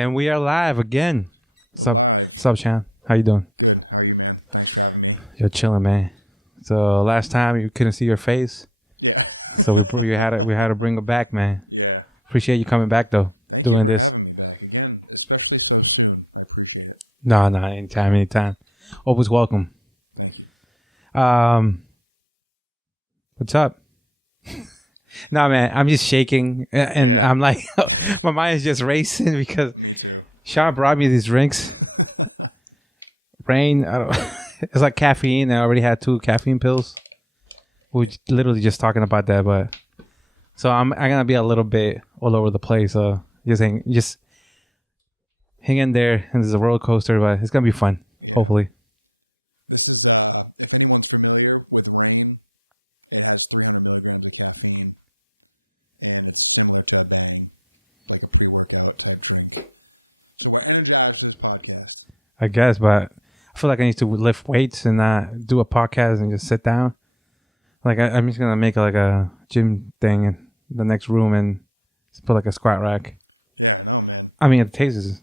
And we are live again. Live. What's up, Sean? How you doing? Good. How are you, man? Thanks for having me. You're chilling, man. So last time you couldn't see your face. Yeah. So we had to bring it back, man. Yeah. Appreciate you coming back, though. Thank you for having me back again, especially so soon. I appreciate it. No, anytime. Always welcome. Thank you. What's up? No, man, I'm just shaking, and yeah. I'm like, my mind is just racing because me too. Sean brought me these drinks. Rain, I don't. It's like caffeine. I already had 2 caffeine pills. We were literally just talking about that, but so I'm gonna be a little bit all over the place. Just hang in there, and it's a roller coaster, but it's gonna be fun. Yeah. Hopefully. This is if anyone's familiar with Rain, it has 300 milligrams of caffeine, and it's similar to a Bang, like a pre-workout type drink. So we're energized for this podcast. I guess, but I feel like I need to lift weights and not do a podcast and just sit down. Like I'm just gonna make like a gym thing in the next room and just put like a squat rack. Yeah, I know, man. I mean, it tastes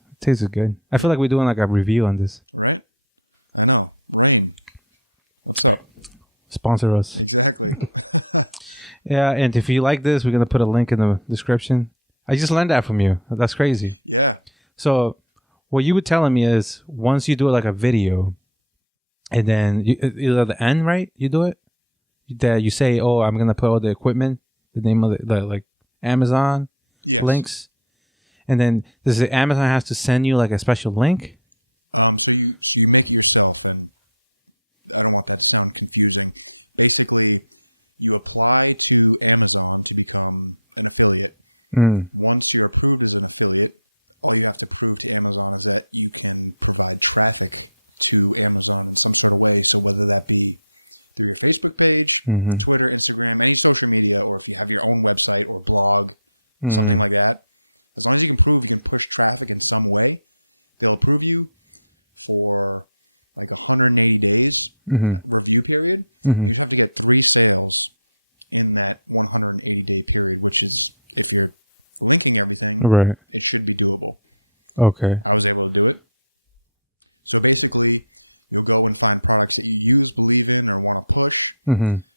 good. I feel like we're doing like a review on this, right? I know. Rain, what's up? Sponsor us. Exactly. Yeah, and if you like this, we're going to put a link in the description. I just learned that from you. That's crazy. Yeah. So what you were telling me is once you do like a video and then either at the end, right? You do it? That you say, oh, I'm going to put all the equipment, the name of the like Amazon links. And then does the Amazon has to send you like a special link? So you make it yourself, and I don't want that to sound confusing. Basically, you apply to Amazon to become an affiliate. Once you're approved as an affiliate, all you have to prove to Amazon is that you can provide traffic to Amazon in some sort of way. So whether that be through your Facebook page, Twitter, Instagram, any social media, or if you have your own website or blog, something like that, as long as you can prove you can push traffic in some way, they'll approve you for like 180 days review period. You just have to get 3 sales in that 180 day period, which is, if you're linking everything, right, it should be doable. Okay. I was able to do it. So basically, you'll go and find products that you use, believe in, or want to push.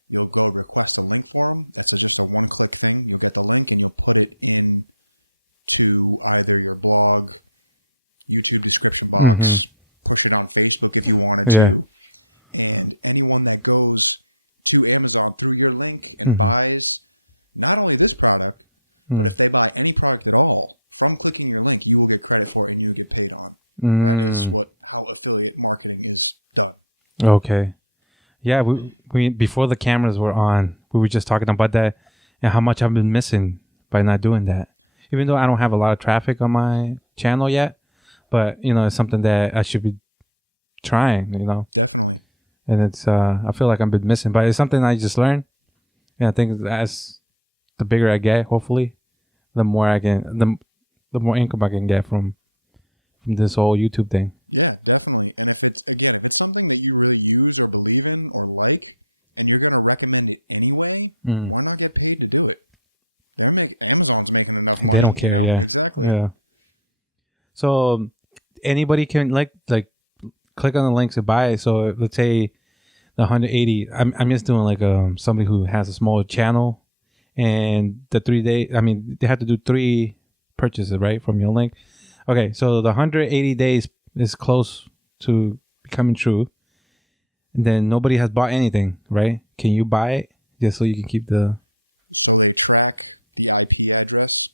You'll go request a link for them. That's just a one-click thing. You'll get the link and you'll put it in to either your blog, YouTube description box, push it on Facebook if you wanted to. And anyone that goes to Amazon through your link and buys not only this product, but if they buy any product at all from clicking your link, you will get credit for it and you get paid on. That is how affiliate marketing is done. Okay. Yeah, we before the cameras were on, we were just talking about that and how much I've been missing by not doing that. Even though I don't have a lot of traffic on my channel yet, but it's something that I should be trying, Definitely. And it's I feel like I've been missing, but it's something I just learned. And I think as the bigger I get, hopefully, the more more income I can get from this whole YouTube thing. Yeah, definitely. And if it's something that you really use or believe in or like, and you're going to recommend it anyway, why not get paid to do it? Amazon's making enough money. They don't care, yeah. Exactly. Yeah. So anybody can like click on the links and buy it. So let's say the 180. I'm just doing like somebody who has a small channel, and the 3 day. I mean, they have to do 3 purchases, right, from your link. Okay, so the 180 days is close to becoming true, and then nobody has bought anything, right? Can you buy it just so you can keep the? So they track the IP address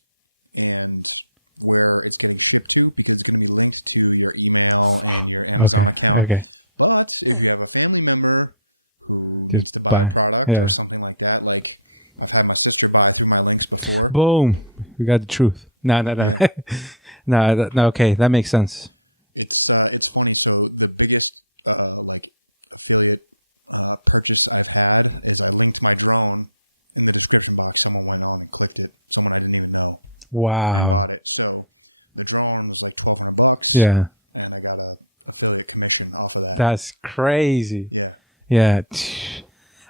and where it's getting shipped to, because it's going to be linked to your email and your Amazon account. Okay. But if you have a family member who needs to buy a product or something like that, like I've had my sister buy through my links before. Boom. We got the truth. No. Yeah. No, okay. That makes sense. It's funny. So the biggest like affiliate purchase I've had is I linked my drone in the description box. Someone went on and clicked it. Someone I didn't even know. Wow. And bought it. So the drone was like $1,200. Yeah. And I got a affiliate commission off of that. That's crazy. Yeah. Yeah.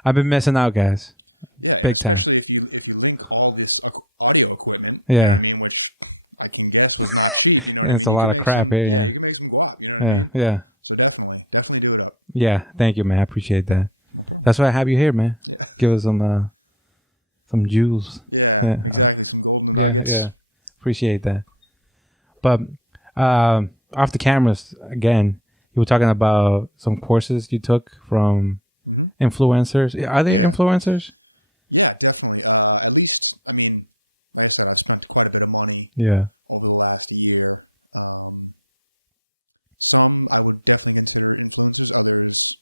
I've been missing out, guys. Yeah, and especially if you link all this audio equipment, you know what I mean, which I can guess was not cheap. You know what I It's mean? a You lot can of make crap, some, yeah. you can make some guap. You know what I mean? Yeah. So definitely do it up. Yeah. Thank you, man. I appreciate that. No problem. That's why I have you here, man. Yeah. Give us some jewels. Yeah, exactly. Some golden nuggets. Yeah. Appreciate that. But off the cameras again, you were talking about some courses you took from influencers. Are they influencers? Yeah, definitely. At least, I mean, like I said, I've spent quite a bit of money over the last year. Some I would definitely consider influencers. Others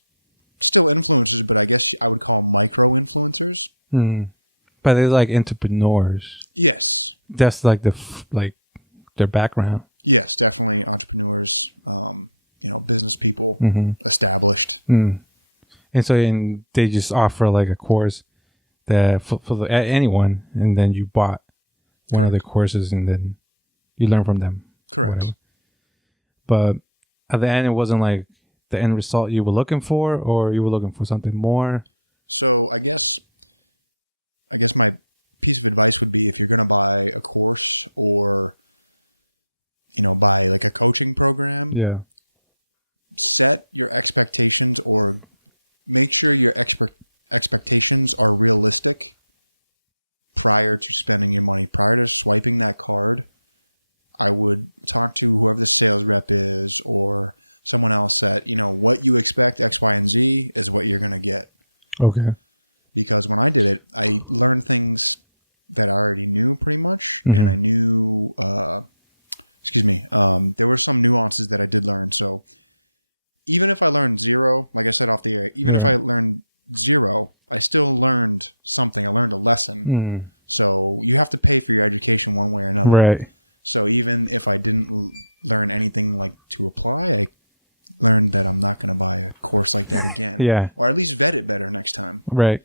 still influencers, but I guess I would call them micro influencers. But they're like entrepreneurs. Yes. That's like their background. Yes, definitely entrepreneurs. Business people, established. And so they just offer like a course that for anyone, and then you bought one of the courses, and then you learn from them. Correct. But at the end, it wasn't like the end result you were looking for, or you were looking for something more. So I guess my piece of advice would be, if you're going to buy a course or buy like a coaching program, set your expectations, or make sure your expectations are realistic prior to spending your money. Prior to swiping that card, I would talk to whoever the sales rep is or someone else that, what you expect X, Y, and Z is what you're going to get. Okay. Because when I did it, I learned things that I already knew pretty much. And I knew, there were some nuances that I did learn. So even if I learned zero, like I said off the air, even if I learned zero, I still learned something. I learned a lesson. So you have to pay for your education one way or another. Right. So even if I didn't learn anything like to apply, I learned that I'm not going to buy a course like that again. Yeah. Or at least vet it better next time. Right.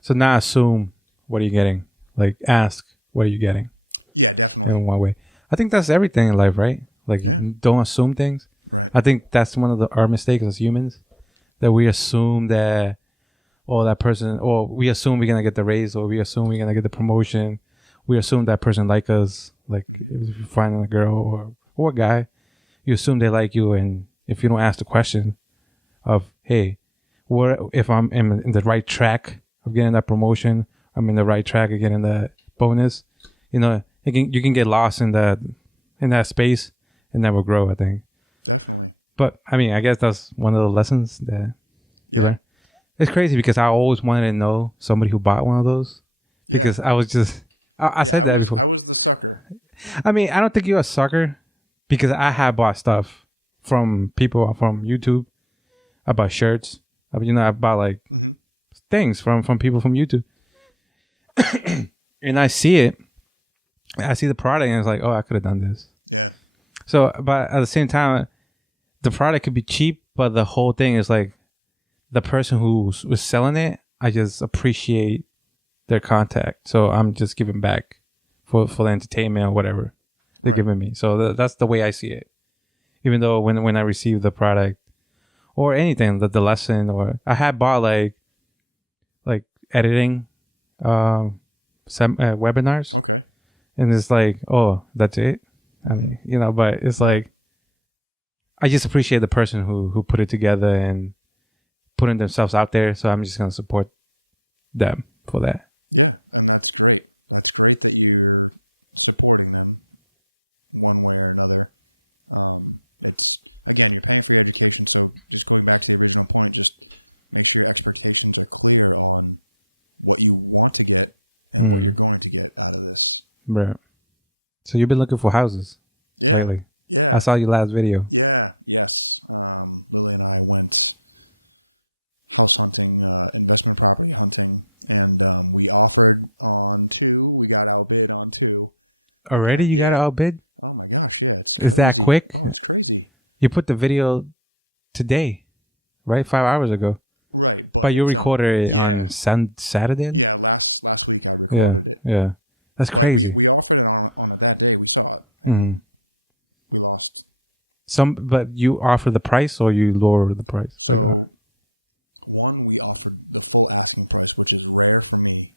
So not assume what are you getting. Like ask what are you getting. Yeah, definitely. In one way. I think that's everything in life, right? Like don't assume things. Right. I think that's one of our mistakes as humans, that we assume that, that person, or we assume we're going to get the raise, or we assume we're going to get the promotion. We assume that person like us, like if you're finding a girl or a guy, you assume they like you. And if you don't ask the question of, hey, what if I'm in the right track of getting that promotion, I'm in the right track of getting that bonus, you can get lost in that space and never grow, I think. Definitely. But I mean, I guess that's one of the lessons that. Yeah. It's crazy because I always wanted to know somebody who bought one of those. Yeah. Because I was just, I said that. I was the sucker. I mean, I don't think you're a sucker, because I have bought stuff from people from YouTube. I bought shirts. I bought like things from people from YouTube. And I see it. I see the product and it's like, oh, I could have done this. Yeah. So, but at the same time, the product could be cheap, but the whole thing is like the person who was selling it, I just appreciate their contact. So I'm just giving back for the entertainment or whatever they're giving me. So that's the way I see it. Even though when I receive the product or anything, the lesson, or I had bought like editing webinars. Okay. And it's like, oh, that's it. But it's like, I just appreciate the person who put it together and putting themselves out there. So I'm just going to support them for that. Yeah. And that's great. That's great that you're supporting them one way or another. It's, again, you're paying for your education. So just going back to the original point, just make sure your expectations are clear on what you want to get and what you're going to get out of this. Right. So you've been looking for houses. Yeah. Lately. Yeah. I saw your last video. Yeah. Yes. Lily and I went house hunting, investment property hunting, and we offered on 2. We got outbid on 2. Already? Again, you got outbid? Oh my gosh. Yeah. It's crazy. Is that quick? Oh, it's crazy. You put the video today, right? 5 hours ago. Right. But you recorded it on Saturday? Yeah. Last week I recorded it. Yeah. That's crazy. But we offered it on it that day. We saw it. And we lost. But you offered the price or you lowered the price? So, one, we offered the full asking price, which is rare for me.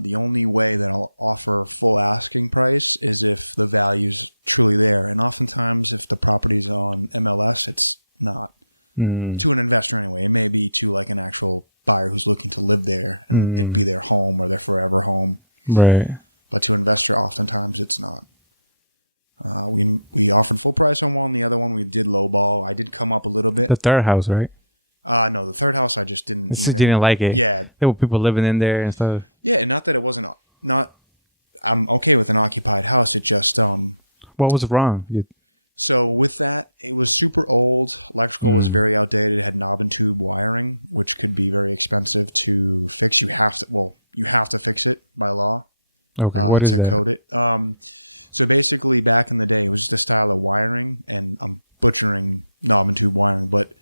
The only way that I'll offer full asking price is if the value's truly there. And oftentimes, if the property's on MLS, it's not. To an investor anyway. It may be to like an actual buyer who's looking to live there and it'd be their home or their forever home. Right. But to an investor, oftentimes it's not. We offered full price on one. The other one we did lowball. I did come up a little bit. The third house, right? No, the third house I just didn't Just didn't like it. Yeah. There were people living in there and stuff. Yeah, and not that it wasn't not. I'm okay with an occupied house. It just What was wrong? So with that, it was super old. Electrical was very outdated. It had knob and tube wiring, which could be very expensive to fix. You have to fix it by law. Okay, what is to that? code it. So basically, back in the day, it was just a style of wiring, and I'm butchering knob and tube wiring, but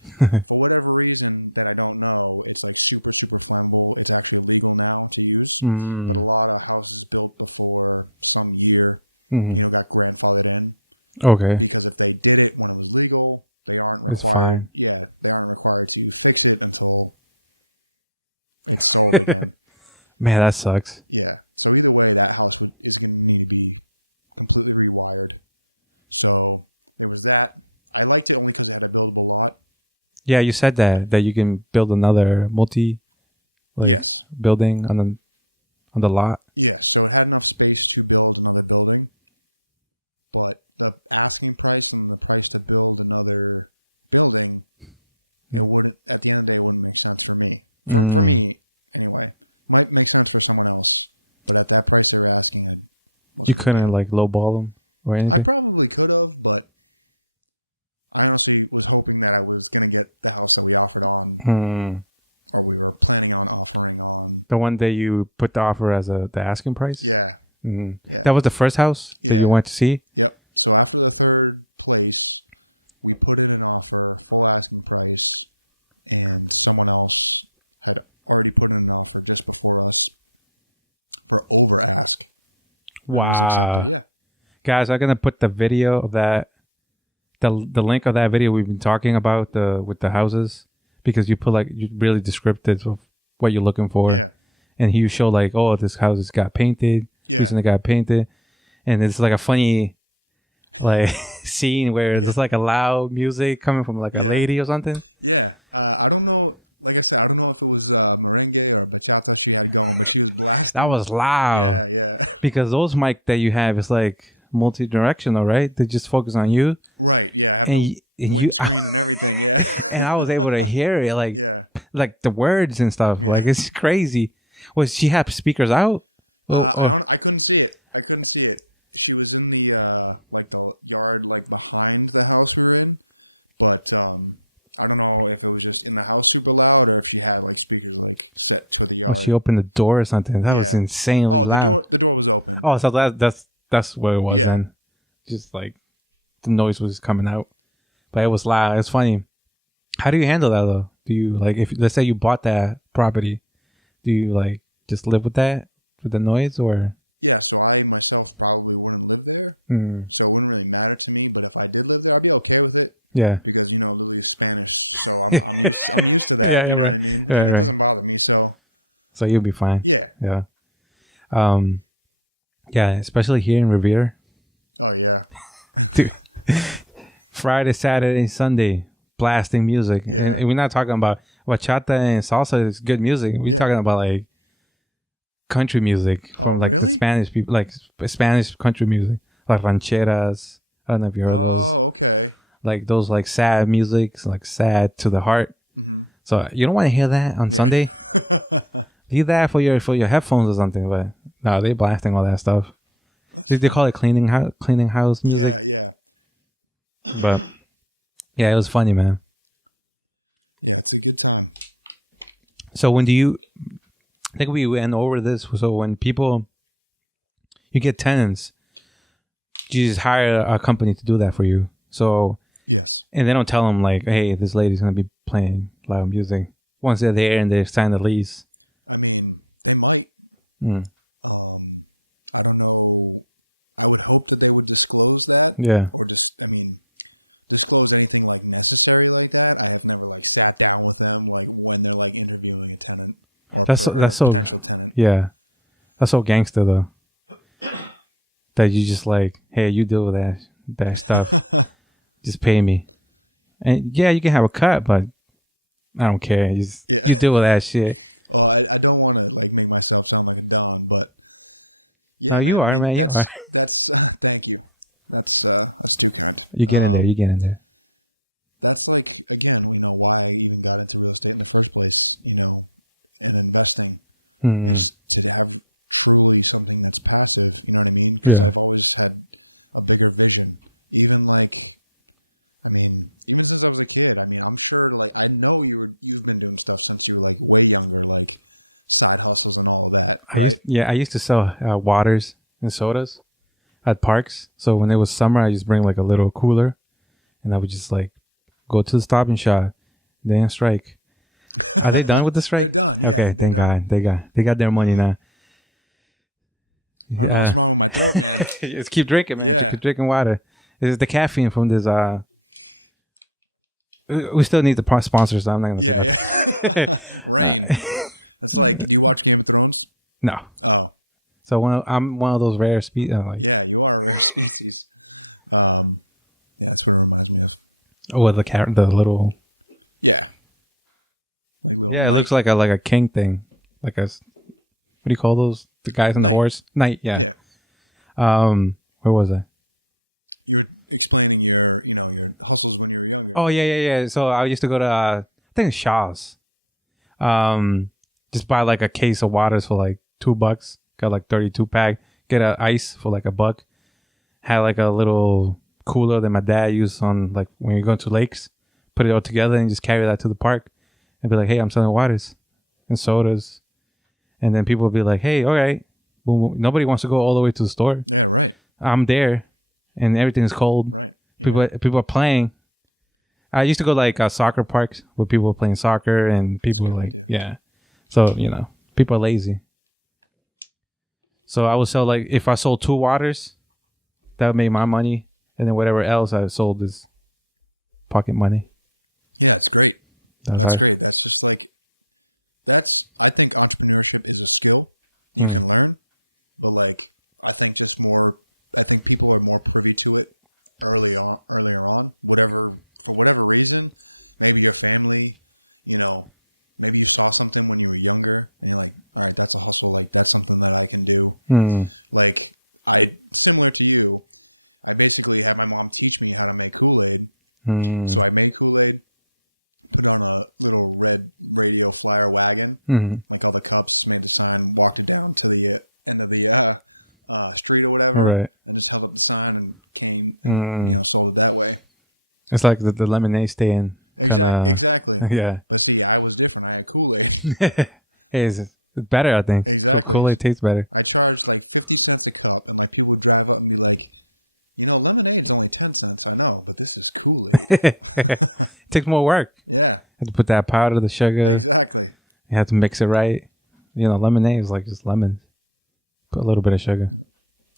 for whatever reason that I don't know, it's like super, super flammable. It's actually illegal now to use, but a lot of houses built before some year, got grandfathered in. Okay. Because if they did it when it was legal, they aren't required. Yeah, they aren't required to fix it until it's sold again. Man, that sucks. Yeah. So either way, that house is going to need to be completely rewired. So there was that. I liked it only because it had a buildable lot. Yeah, you said that you can build another Yes, building on the lot. Yes. So it had enough space to build another building, but the asking price and the price to build another building, it wouldn't. At the end of the day, it wouldn't make sense for me. For me, anyway, might make sense for someone else, but at that price they were asking, You couldn't like lowball them or anything. I probably could have, but I honestly was hoping that I was going to get the house that we offered on, or we were planning on offering on. The one that you put the offer as the asking price? Yeah. Yeah. That was the first house that you went to see? Yep. So after the third place, we put in an offer, full asking price, and someone else had already put in an offer just before us for over ask. Wow. And it was accepted. Yeah. Guys, I'm going to put the video of that, the link of that video we've been talking about with the houses, because you put you really descriptive of what you're looking for. Yeah. And you show this house has got painted. Yeah. This one got painted. And it's like a funny scene where there's like a loud music coming from like a lady or something. Yeah. I don't know. Like I said, I don't know if it was merengue or bachata she had going, but she was blasting. That was loud. Yeah. Because those mic that you have is like multi-directional, right? They just focus on you. Right. Yeah. I have the windscreen and everything. Yeah. And I was able to hear it, like the words and stuff. Yeah. Like it's crazy. Was she have speakers out? I couldn't see it. She was in the the yard behind the house we were in, but I don't know if it was just in the house super loud or if she had speakers set to the yard. She opened the door or something. That was insanely loud. The door was open. Oh, so that's what it was. Yeah. Then. Just the noise was coming out, but it was loud. It's funny. How do you handle that though? Do you if let's say you bought that property, do you just live with that, with the noise, or? Yeah, so I myself probably wouldn't live there, so it wouldn't really matter to me. But if I did live there, I'd be okay with it. Yeah, because Lily is Spanish, so I'm used to that. You know what I mean? Right, and it doesn't bother me. So you'll be fine. Yeah. Yeah, especially here in Revere. Oh yeah. Friday, Saturday, Sunday, blasting music. Yeah, and we're not talking about bachata and salsa. Is good music. We're talking about country music. Oh, from, really? The Spanish people, Spanish country music, like rancheras. I don't know if you heard of those. Oh, okay. Those sad music, sad to the heart. Mm-hmm. So you don't want to hear that on Sunday. Leave that for your headphones or something. But no, they're blasting all that stuff. They call it cleaning house music. Yeah. But yeah, it was funny, man. Yeah, it's a good time. So when do you? I think we went over this. So when you get tenants, you just hire a company to do that for you. So yes, and they don't tell them hey, this lady's gonna be playing loud music once they're there and they sign the lease. I mean, they might. I don't know. I would hope that they would disclose that. Yeah. Or disclose anything necessary like that. I have never sat down with them when they're interviewing a tenant or a potential tenant. Yeah. That's so gangster though. That you just like, hey, you deal with that stuff. Just pay me. And yeah, you can have a cut, but I don't care. You deal with that shit. Oh, I don't want to like make myself sound like a don, but yeah, no, man, you are, man. That's thank you. That's too kind. You get in there. You get in there. That's like, again, we know why I even got into real estate in the first place, you know, and investing is to have truly something that's passive. You know what I mean? Because I've always had a bigger vision. Even like, I mean, even since I was a kid, I mean, I'm sure like, I know you've been doing stuff since you were like way younger, like side hustles and all of that, right? I used to sell waters and sodas at parks. So when it was summer, I just bring like a little cooler and I would just like go to the Stop and Shop. They didn't strike. Are they done with the strike? They're done. Yeah. Okay, thank God. They got their money now. I don't know what's wrong with my throat, man. Just keep drinking, man. Yeah. Keep drinking water. This is the caffeine from this. We still need the sponsors. So I'm not gonna. Yeah. Rain. That's like. Do you watch Game of Thrones? No. Oh. So I'm one of those rare species. Yeah, you are a rare species. Yeah, that's what it reminds me of. Oh, the little. Yeah. Like little. Yeah, it looks like a king thing, like a. What do you call those? The guys on the horse. Knight. Yeah. Yeah. Where was I? You were explaining your hustles when you were younger. Oh yeah. So I used to go to I think it's Shaw's. Just buy like a case of waters for like $2. Got like 32 pack. Get a ice for like $1. Had like a little cooler that my dad used on like when you're going to lakes. Put it all together and just carry that to the park and be like, hey, I'm selling waters and sodas. And then people would be like, hey, all right. Well, nobody wants to go all the way to the store. Yeah, right. I'm there and everything's cold. Right. Yeah. People are playing. I used to go like soccer parks where people were playing soccer and people were like, idea. yeah. So, people are lazy. So I would sell like, if I sold 2 waters, that would make my money. And then whatever else I sold is pocket money. Yeah, it's great. That's great. That's just like, I think entrepreneurship is a skill you can learn, but like, I think people are more privy to it earlier on, for whatever reason. Maybe your family, maybe you saw something when you were younger and you're like, all right, that's a hustle. Like that's something that I can do. Like similar to you, I basically had my mom teach me how to make Kool-Aid. So I made Kool-Aid, put on a little red radio flyer wagon, like all the cups, made the sign, walked it down to the end of the street or whatever, right. And just held up the sign and came and sold it that way. It's like the lemonade stand. Exactly. Yeah. But see, I was different. I had Kool-Aid. Hey, it's better, I think. Exactly. Kool-Aid tastes better. I charged like 50 cents a cup, and like people would drive up and be like, lemonade's only 10 cents. I know, but this is Kool-Aid. It takes more work. Yeah. You have to put that powder, the sugar. Exactly. You have to mix it right. Lemonade is like just lemons. Put a little bit of sugar.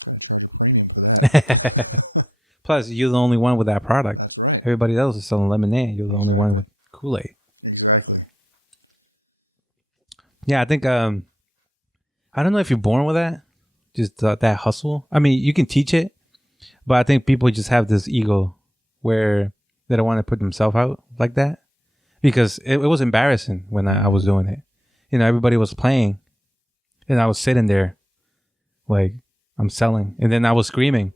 Gotta charge a premium for that. Plus, you're the only one with that product. That's right. Everybody else is selling lemonade. You're the only one with Kool-Aid. Exactly. Yeah, I think, I don't know if you're born with that. Just that hustle. I mean, you can teach it, but I think people just have this ego where they don't want to put themselves out like that. Because it was embarrassing when I was doing it. Everybody was playing and I was sitting there like I'm selling. And then I was screaming,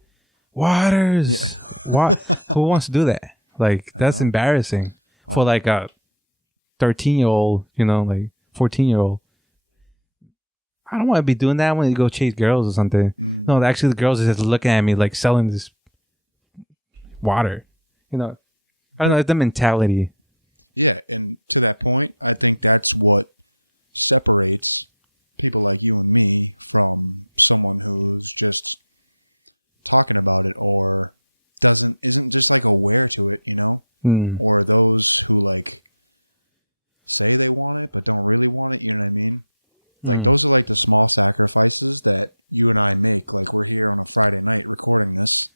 waters. Yeah. Who wants to do that? Like, that's embarrassing for like a 13-year-old, like 14-year-old. I don't want to be doing that when you go chase girls or something. No, actually the girls are just looking at me like selling this water. I don't know. It's the mentality. Yeah. And to that point, I think that's what separates people like you and me from someone who's just talking about it or isn't just like aware to it, or those who like say they want it but don't really want it. You know what I mean? Like those are like the small sacrifices that you and I make. Like we're here on a Friday night recording this.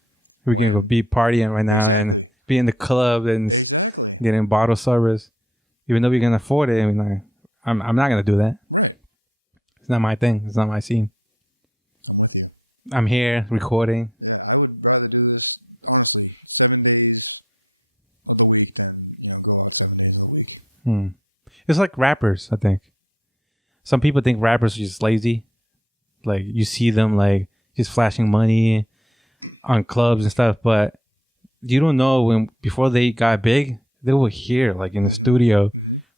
We can go be partying right now. Exactly. And be in the club and getting bottle service, even though we can afford it. I'm not gonna do that. Right. It's not my thing. It's not my scene. I'm with you. I'm here recording. Yeah, I would rather do this, honestly, 7 days of the week than, go out 7 days of the week. It's like rappers, I think. Some people think rappers are just lazy. Like, you see them, like, just flashing money on clubs and stuff, but you don't know before they got big, they were here, like, in the studio,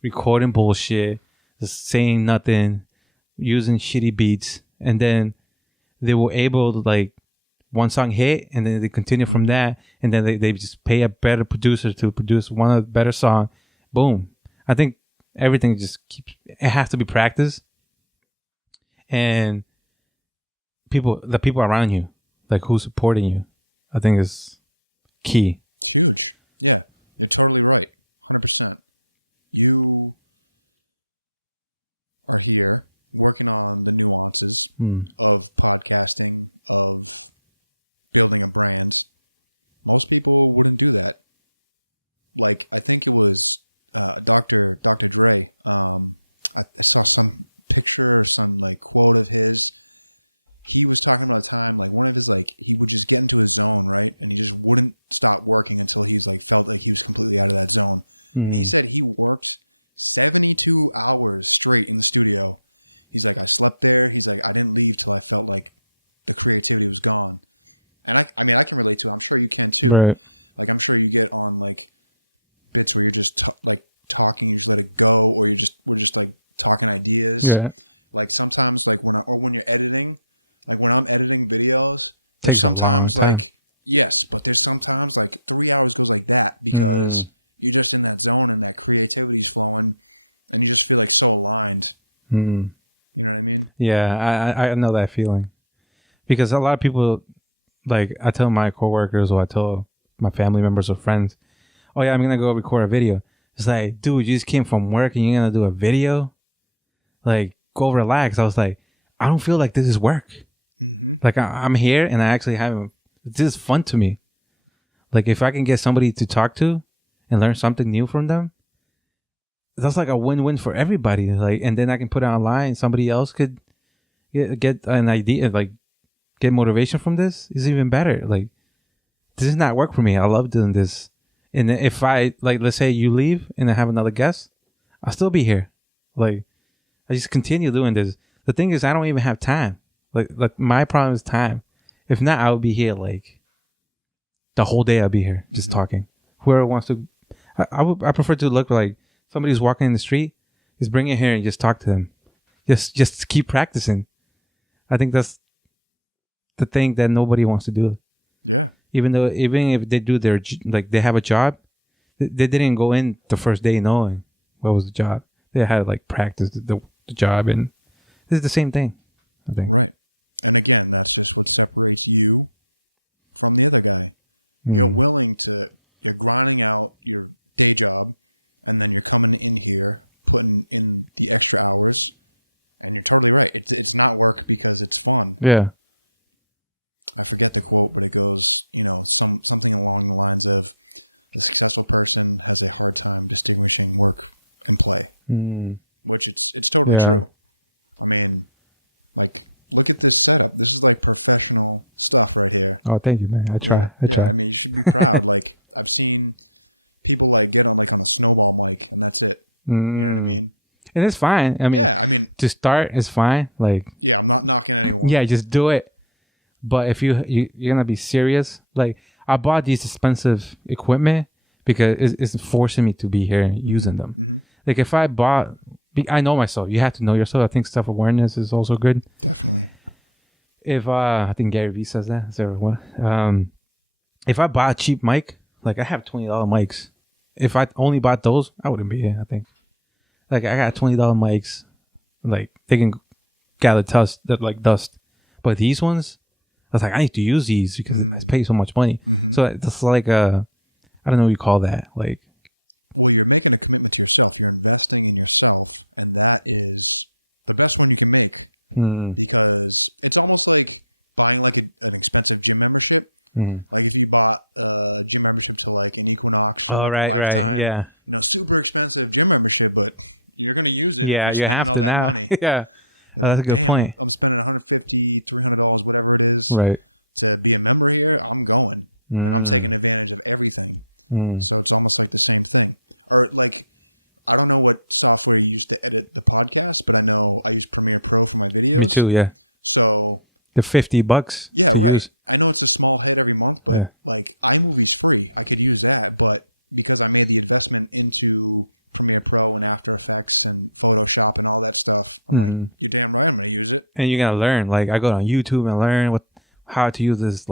recording bullshit, just saying nothing, using shitty beats, and then they were able to, like, one song hit, and then they continue from that, and then they just pay a better producer to produce one of the better song. Boom. I think everything just keeps, it has to be practiced. And the people around you, like who's supporting you, I think is key. It's huge. Yeah, you're totally right. 100%. You are here working on the nuances of podcasting, of building a brand. Most people wouldn't do that. Like, I think it was Dr. Dre. I saw some picture or some like quote of his. He was talking about a time, like one of his, like, he would just get into his zone, right? And he just wouldn't stop working until he's like felt like he was completely out of that zone. And he said he worked 72 hours straight in the studio. He's like, I slept there. He's like, I didn't leave till I felt like the creativity was gone. And I mean, I can relate to it. I'm sure you can too. Right. Like, I'm sure you get on like bits where you're just like talking, you just let it go, or we're just like talking ideas. Yeah. Like sometimes, like when you're editing, like when I'm editing videos, there's sometimes like, yes, but there's sometimes like 3 hours goes like that because you're just in that zone and that creativity's flowing and you just feel like so aligned. You know what I mean? Yeah, I know that feeling. Because a lot of people, like, I tell my coworkers or I tell my family members or friends, oh yeah, I'm going to go record a video. It's like, dude, you just came from work and you're going to do a video? Like, go relax. I was like, I don't feel like this is work. Like, I'm here and I actually this is fun to me. Like, if I can get somebody to talk to and learn something new from them, that's like a win-win for everybody. Like, and then I can put it online. Somebody else could get an idea, like, get motivation from this. Is even better. Like, this is not work for me. I love doing this. And if I, like, let's say you leave and I have another guest, I'll still be here. Like, I just continue doing this. The thing is, I don't even have time. Like my problem is time. If not, I would be here like the whole day. I'll be here just talking. Whoever wants to, I prefer to look like somebody's walking in the street. Just bring it here and just talk to them. Just keep practicing. I think that's the thing that nobody wants to do. Yeah. Even if they do they have a job, they didn't go in the first day knowing what was the job. They had to like practice the job, and this is the same thing, I think. Right. And again, that's just what separates you from the other guy. You're you're grinding out your day job, and then you're coming in here, putting in the extra hours, and you're totally right. It's not work because it's fun. Yeah. I forget the quote, but it goes, something along the lines of, a successful person has a hard time distinguishing work and play, which it's totally true. I mean, like, look at this setup. This is like professional stuff right here. Oh, thank you, man. I try. I mean, you should be proud. Like, I've seen people like get on a snowball mic and that's it. You know what I mean? And it's fine. I mean, to start, it's fine. Like, yeah, I'm not knocking anyone. Yeah, just do it. But if you're gonna be serious, like, I bought these expensive equipment because it's forcing me to be here using them. Like, if I bought, I know myself. You have to know yourself. I think self-awareness is also good. Definitely. If I think Gary Vee says that. Is there one? If I bought a cheap mic, like, I have $20 mics. If I only bought those, I wouldn't be here, I think. Like, I got $20 mics. Like, they can gather dust. But these ones, I was like, I need to use these because I pay so much money. So it's like I don't know what you call that. Like, well, you're making a commitment to yourself. You're investing in yourself, and that is the best one you can make because it's almost like buying like an expensive gym membership. Like if you bought a gym membership to like an Equinox or a Lifetime, super expensive gym membership, but you're going to use it if you're spending all that money. That's a good Damn, point. I'm spending $150, $300, whatever it is, Right. to be a member here. I'm going, and I'm Mm. taking advantage of everything. Mm. So it's almost like the same thing. Or like, I don't know what software you use to edit the podcast, but I know I use Premiere Pro for my videos. Me too. Yeah. So The $50. yeah, to right. use. I know it's a small hit every month, but Yeah. like iMovie's free. I could use that, but because I made the investment into Premiere Pro and After Effects and Photoshop and all that stuff, I'm like, you're damn right, I'm going to use it. And you're gonna learn. Like I go on YouTube and learn how to use this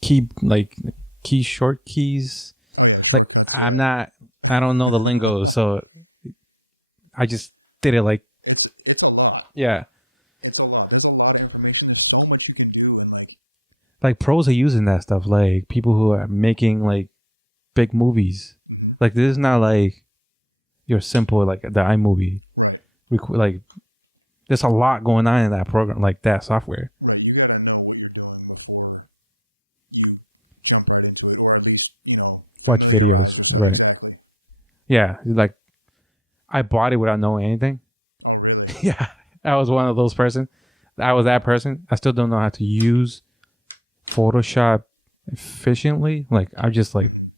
key short keys. Oh yeah, shortcuts. Like, yeah, I don't know the lingo, so I just did it like it's a lot. yeah. It's a lot. There's a lot of information. There's so much you can do, and like Pros are using that stuff. Like people who are making like big movies. Mhm. Like this is not like your simple like the iMovie. right, Like there's a lot going on in that program, like that software. right. You got to know what you're doing before you jump right into it, or at least familiarize videos, yourself. right. Exactly. Yeah, like I bought it without knowing anything. Oh really? Yeah, I was one of those person. I was that person. I still don't know how to use Photoshop efficiently. Like I'm just like Mhm.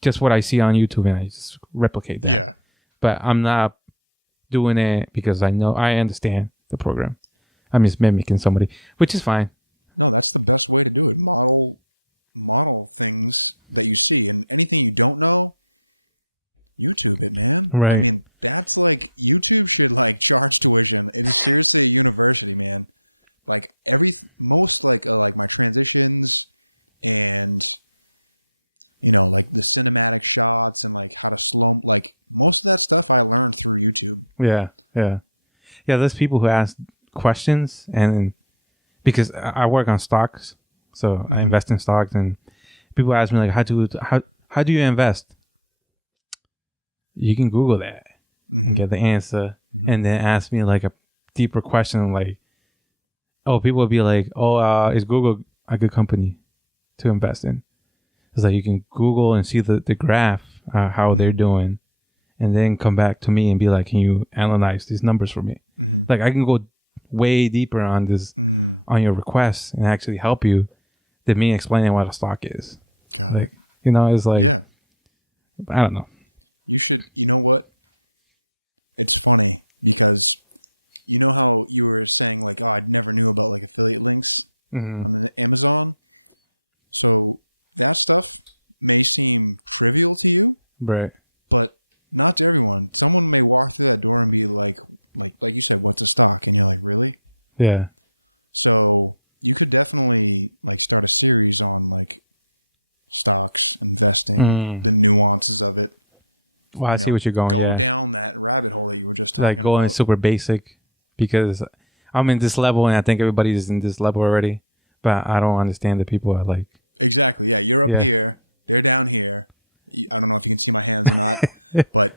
just what I see on YouTube and I just replicate that. Yeah. But I'm not doing it because I understand the program. I'm just mimicking somebody, which is fine. No, that's the best way to do it. Model things that you see, and anything you don't know, YouTube it, man. Right. I mean, that's like YouTube should like charge tuition. It is seriously a university, man. Like most like my transitions and like the cinematic shots and like how to slow, like most of that stuff I learned through YouTube. Yeah. There's people who ask questions, and because I work on stocks, so I invest in stocks, and people ask me like, how do you invest? You can Google that, get the answer, and then ask me like a deeper question, like, people will be like, is Google a good company to invest in? It's like you can Google and see the graph, how they're doing, and then come back to me and be like, can you analyze these numbers for me? Like I can go way deeper on this, on your request, and actually help you than me explaining what a stock is. Got Like, it. it's like, Yeah. I don't know. You should, you know what? It's funny because you know how you were saying like, I never knew about like affiliate links on Amazon. So that stuff may seem trivial to you, Right. but not to everyone. Someone may walk through that door and be like you said, what's a stock? And you're like, really? Yeah. So you could definitely like start a series on like stocks, investing, the nuances of it. Well, I see what you're going. Go yeah. down that rabbit hole that you were just Like talking going about. super basic, because I'm in this level and I think everybody's in this level already, but I don't understand the people are like. Exactly. Yeah. You're up Yeah. here. They're down here. I don't know if you can see my hands or not, but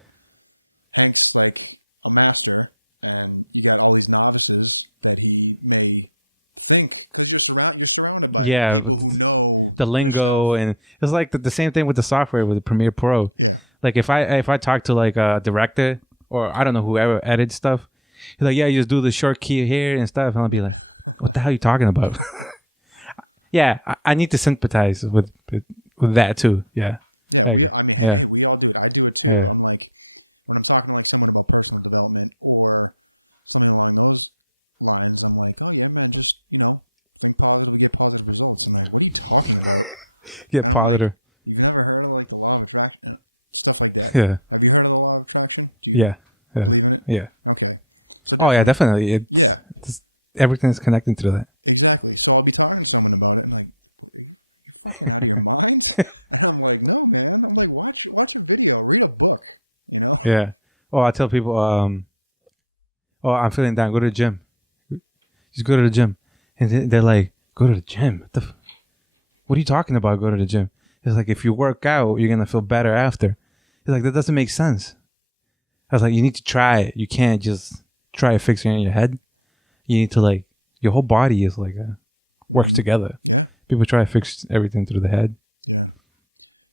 Hank's like a master, and you got all these novices that he may think, because you're surrounded by people who know the their lingo, stuff. and it's like the same thing with the software with the Premiere Pro. Yeah. Like if I talk to like a director, or I don't know, whoever edits stuff, he's like, yeah, you just do the short key here and stuff, and I'll be like, what the hell are you talking about? Yeah, I need to sympathize with that too. Yeah. Yeah, Like, hey, we all do it. I do it too. Yeah. I'm like, when I'm talking to like someone about personal development or something along those lines, I'm like, oh yeah, man, just, think positive, get positive results. And like, what are you talking about? Get And I'm like, positive. you've never heard of like the law of attraction, stuff like that? Yeah. Have you heard of the law of attraction? Do you Yeah. believe in it? Yeah. Okay. So Oh yeah, definitely. Yeah, Everything's connected to that. exactly. So I'll be talking to someone about it. I'm like, what, are you fucking out of your mind? And I'm like, no, man. I'm like, watch a video, read a book, Yeah. Oh, I tell people, I'm feeling down. Go to the gym. Just go to the gym. And they're like, go to the gym? What are you talking about? Go to the gym. It's like, if you work out, you're going to feel better after. It's like, that doesn't make sense. I was like, you need to try it. You can't just try to fix it in your head. You need to like, your whole body is like, works together. Yeah. People try to fix everything through the head. Yeah.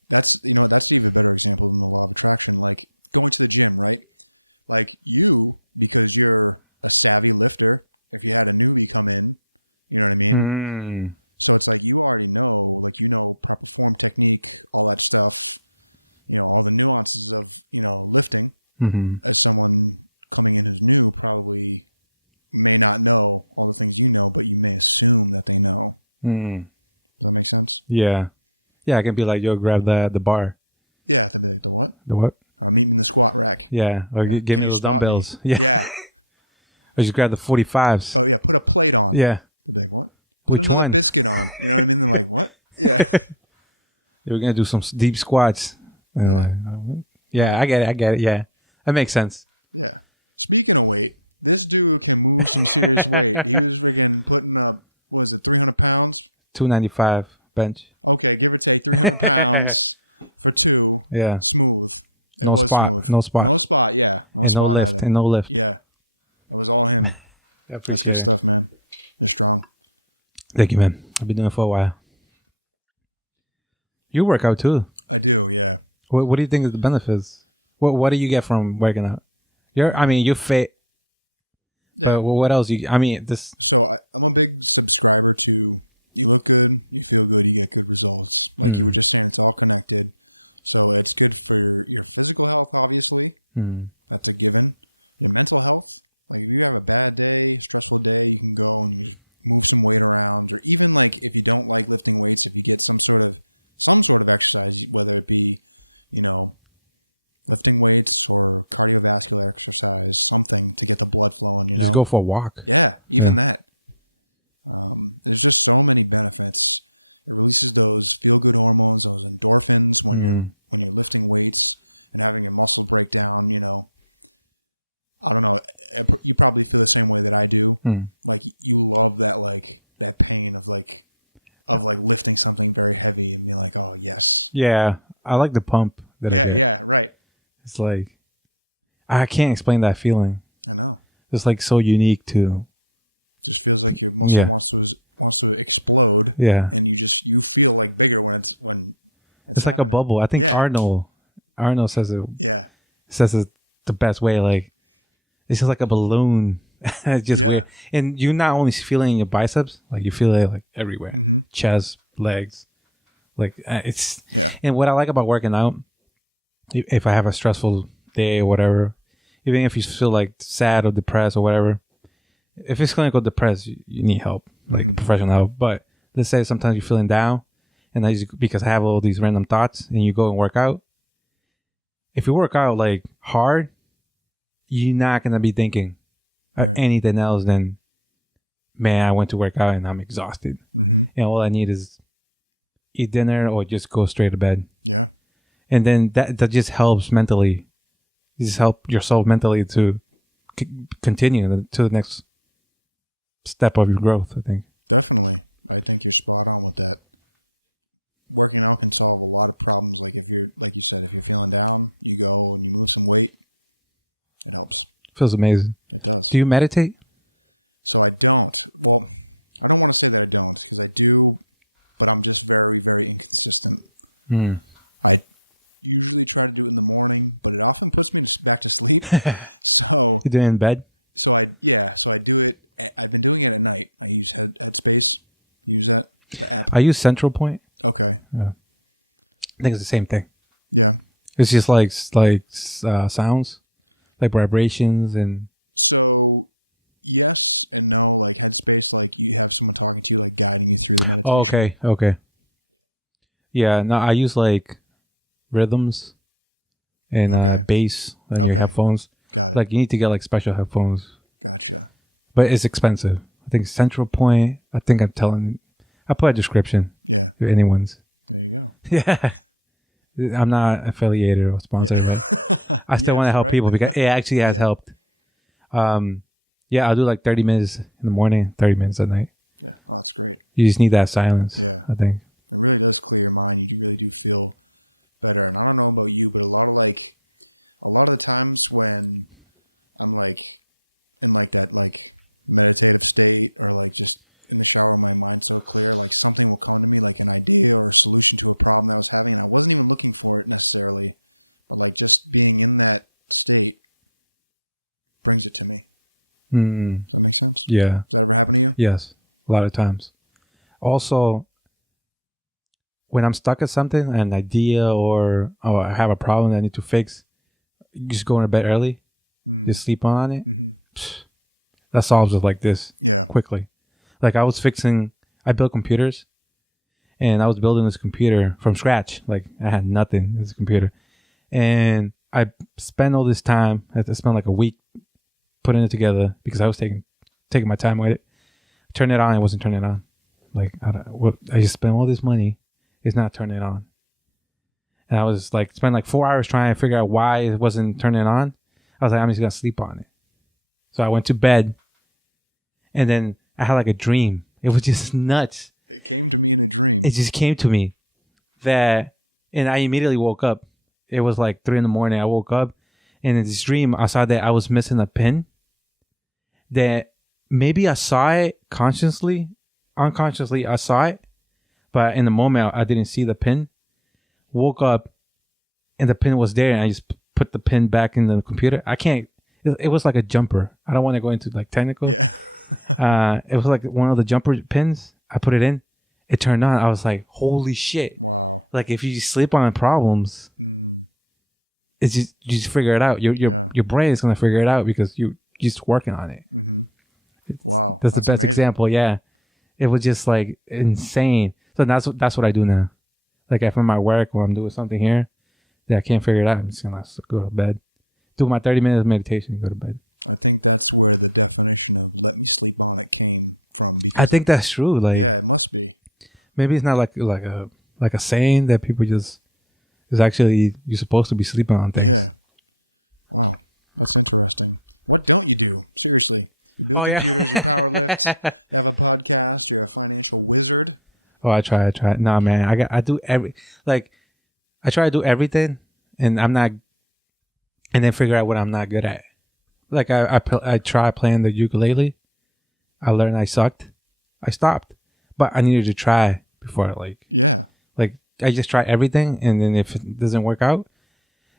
That's, that's an even better example than the law of attraction. Like going to the gym, right? like you, because you're a savvy lifter, if you had a newbie come in, you know what I mean? So it's like you already know, like, you know, proper form, technique, all that stuff, you know, all the nuances of, you know, lifting. As someone coming in who's new probably may not know all the things you know, but you may assume that they know. Does that make sense? Yeah. Yeah, I can be like, yo, grab the bar. Yeah, they'd be like, the what? The what? Meet me in the squat rack. Yeah. Or give me those dumbbells. Me? Yeah. Or just grab the 45s. Oh, yeah, put a plate on. Yeah. They'd be like, what? Put Which another one? biscuit on. You know what I mean? They're like, what? Yeah. They were going to do some deep squats. Yeah, Right. I get it. Yeah. That makes sense. Yeah. Speaking of weight, this dude can move some serious weight. He was freaking putting up, what was it, 300 pounds? 295 bench. Okay, give or take 300 pounds for two. Yeah. Smooth. It No was spot. smooth. No spot. No spot, yeah. No And spot no lift. either. And no lift. Yeah. That was all him. That's good stuff, man. You're strong. Thank you, man. I've been doing it for a while. You work out too. I do, yeah. What do you think is the benefits? What do you get from working out? You're fit. Yeah. What else? This. So I'm a big subscriber to you look good, you feel good, you get good results. Like you were just saying, it's all connected. So it's good for your physical health, obviously. That's a given. Your mental health. Like if you have a bad day, stressful day, you can go and you just move some weight around. Or even like if you don't like lifting weights, if you get some sort of exercise, whether it be, you know, lifting weights or cardiovascular exercise, something to get the blood flowing, you know. Just go for a walk. Yeah, even that. There's just so many benefits. It releases those feel-good hormones, those endorphins when you're lifting weights and having your muscles break down, you know. I don't know. You probably feel the same way that I do. Like you love that, like that pain of lifting something very heavy and being like, oh yes. Yeah, I like the pump. Yeah, right. It's like I can't explain that feeling. I know. It's like so unique to. Just feels like your muscle wants to explode. Yeah, and you feel like bigger when it's like happening. a bubble. I think Arnold says it. Yeah, says it the best way. Like it's just like a balloon. It's just weird. And you're not only feeling your biceps, like you feel it like everywhere, chest, legs, like it's. Yeah. And what I like about working out, if I have a stressful day or whatever, even if you feel like sad or depressed or whatever, if it's clinical depressed, you need help, like professional help. But let's say sometimes you're feeling down, and because I have all these random thoughts, and you go and work out. If you work out like hard, you're not gonna be thinking of anything else than, man, I went to work out and I'm exhausted, and all I need is eat dinner or just go straight to bed. Yeah, and then that just helps mentally. You just help yourself mentally to continue to the next step of your growth, I think. definitely. I think you're spot on with that. Working out can solve a lot of problems. Like if you're, like you said, if you're feeling down, you go and you move some weight. It helps. Feels amazing. It does. Do you meditate? So I don't. Well, I don't want to say that I don't, because I do, but I'm just very, very inconsistent. I usually try to do it in the morning, but it often puts me back to sleep. So You do it in bed? So I do it. I've been doing it at night. I use Headspace. Use that, the app. I use Central Point. Okay. I think it's the same thing. Yeah. It's just like sounds, like vibrations, and So yes and no. Like Headspace, like you have someone talking to you, like guiding you through the meditation. Okay. Yeah, no, I use like rhythms and bass on your headphones. Got it. Like you need to get like special headphones, Gotcha. but it's expensive. I think Central Point. I think I'll put a description. Yeah. If anyone's. There you go. Yeah. I'm not affiliated or sponsored. Right? I still want to help people because it actually has helped. Yeah, I'll do like 30 minutes in the morning, 30 minutes at night. Yeah. Oh, that's great. You just need that silence. Yeah. I think. It really does clear your mind. You really do feel better. And I don't know about you, but a lot of the times when I'm like in like that like meditative state, or like just in the shower, my mind's so clear, like something will come to me, like an idea or a solution to a problem that I was having, and I wasn't even looking for it necessarily, but like just being in that state brings it to me. Mm. Does that make sense? Yeah. Does that ever happen to you? Yes. A lot of times. Also, when I'm stuck at something, an idea or I have a problem that I need to fix, you just go to bed early, just sleep on it. Mm-hmm. That solves it like this quickly. Like I built computers, and I was building this computer from scratch. Like I had nothing in this computer. And I spent all this time, I spent like a week putting it together because I was taking my time with it. Turn it on, it wasn't turning on. Like I just spent all this money, it's not turning on. And I was like, spent like 4 hours trying to figure out why it wasn't turning on. I was like, I'm just gonna sleep on it. So I went to bed, and then I had like a dream. It was just nuts. It came to me in a dream. It just came to me and I immediately woke up. It was like 3 a.m. I woke up, and in this dream, I saw that I was missing a pin. That maybe I saw it unconsciously I saw it, but in the moment I didn't see the pin. Woke up, and the pin was there, and I just put the pin back in the computer. It was like a jumper. I don't want to go into like technical. Yeah. It was like one of the jumper pins. I put it in. It turned on. I was like, holy shit. Wow. Like if you just sleep on problems, it's just, you just figure it out. Your brain is going to figure it out because you're just working on it. Mm-hmm. Wow. That's the best amazing. example. Yeah. It was just like insane. So that's what I do now. Like if I'm at work or I'm doing something here that I can't figure it out, I'm just going to go to bed. Do my 30 minutes of meditation and go to bed. I think that's where the definition of "let me sleep on it" came from. Because I think that's true. Like, yeah, it must be. Maybe it's not like a saying that people just is actually you're supposed to be sleeping on things. Yeah. Wow, that's interesting. What don't you do? Seriously, you build computers, you power lift, you have a podcast, you're a financial wizard. Oh, I try. Nah, man, I do I try to do everything, and I'm not, and then figure out what I'm not good at. Like I tried playing the ukulele. I learned I sucked. I stopped, but I needed to try before I just try everything, and then if it doesn't work out,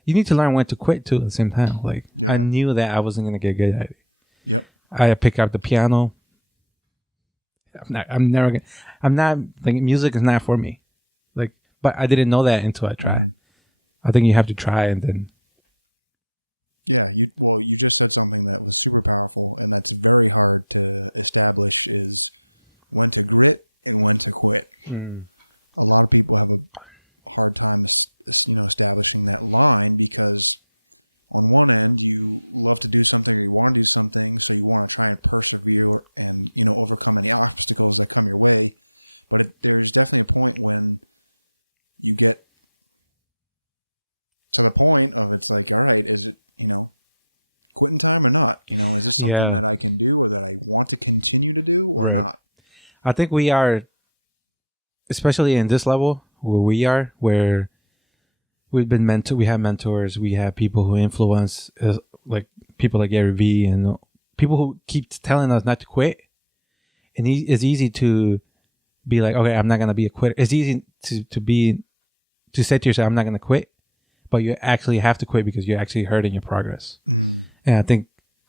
you need to learn when to quit too at the same time. I knew that I wasn't gonna get good at it. Yep. I pick up the piano. I'm not music is not for me. But I didn't know that until I tried. Mm-hmm. I think you have to try and then. Yeah, you just said something that was super powerful, and that's very hard to establish is when to grit and when to quit. Mm. A lot of people have a hard time, establishing that line because on one end you love to do something or you want to do something, so you want to try and persevere and overcome any obstacles that come your way. But there's definitely a point when you get to the point of it's like, all right, is it quitting time or not? Is this something that I can do or that I want to continue to do or not? I think we are, especially in this level where we are, where we've been we have mentors, we have people who influence, like people like Gary Vee and people who keep telling us not to quit. And it's easy to be like, okay, I'm not going to be a quitter. It's easy to say to yourself, I'm not going to quit. But you actually have to quit because you're actually hurting your progress. Mm. And I think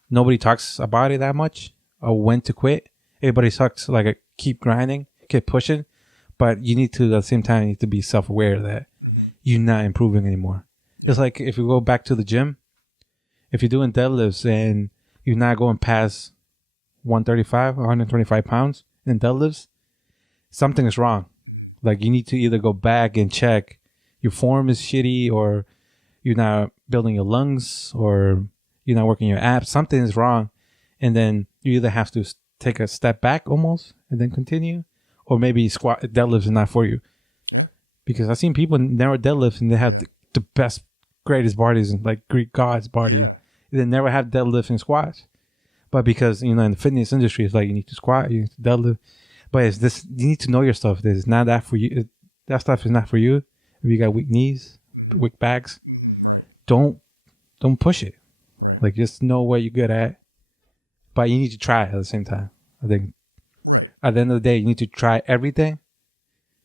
nobody talks about it that much or when to quit. Everybody talks keep grinding, keep pushing. But you need to, at the same time, you need to be self-aware that you're not improving anymore. Yeah. It's like if you go back to the gym, if you're doing deadlifts and you're not going past 135 or 125 pounds in deadlifts, something is wrong. Mm. Like you need to either go back and check your form is shitty, or you're not building your lungs, or you're not working your abs. Something is wrong. And then you either have to take a step back almost and then continue, or maybe deadlifts is not for you. Yeah. Because I've seen people never deadlift and they have the best, greatest bodies and like Greek gods body. Yeah. They never have deadlift and squats. But because, in the fitness industry, it's like you need to squat, you need to deadlift. But it's this, you need to know your stuff. It's not that for you. That stuff is not for you. If you got weak knees, weak backs, right? Don't push it, right? Like just know what you're good at, but you need to try at the same time. I think, right? At the end of the day, you need to try everything,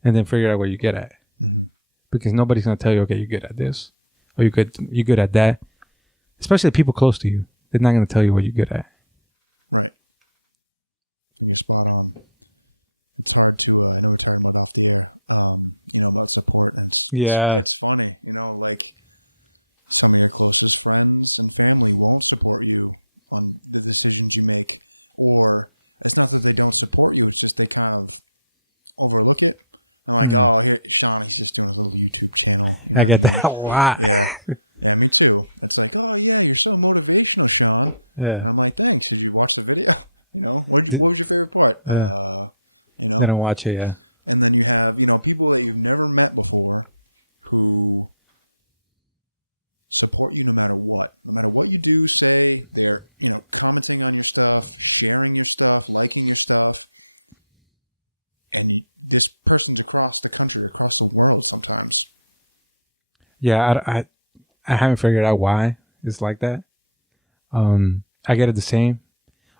and then figure out what you're good at. Mm-hmm. Because nobody's gonna tell you, okay, you're good at this, or you're good at that. Especially people close to you, they're not going to tell you what you're good at. Right. And you're spot on. It's hard to, I know we're talking about off the air, about support. And it's funny, like some of your closest friends and family won't support you on the decisions you make. Or it's not that they don't support you. It's just they kind of overlook it. I'm like, oh, here, Sean, he's just doing his little YouTube channel. I get that a lot. Yeah. Yeah, me too. It's like, oh, yeah, you're so motivational, Sean. Yeah. And I'm like, thanks. Did you watch the video? What was your favorite part? I don't watch it, yeah. And then you have, people that you've never met before who support you no matter what. No matter what you do, say, they're, commenting on your stuff, sharing your stuff, liking your stuff. And this person's across the country, across the world sometimes. Yeah, I haven't figured out why it's like that. I get it the same.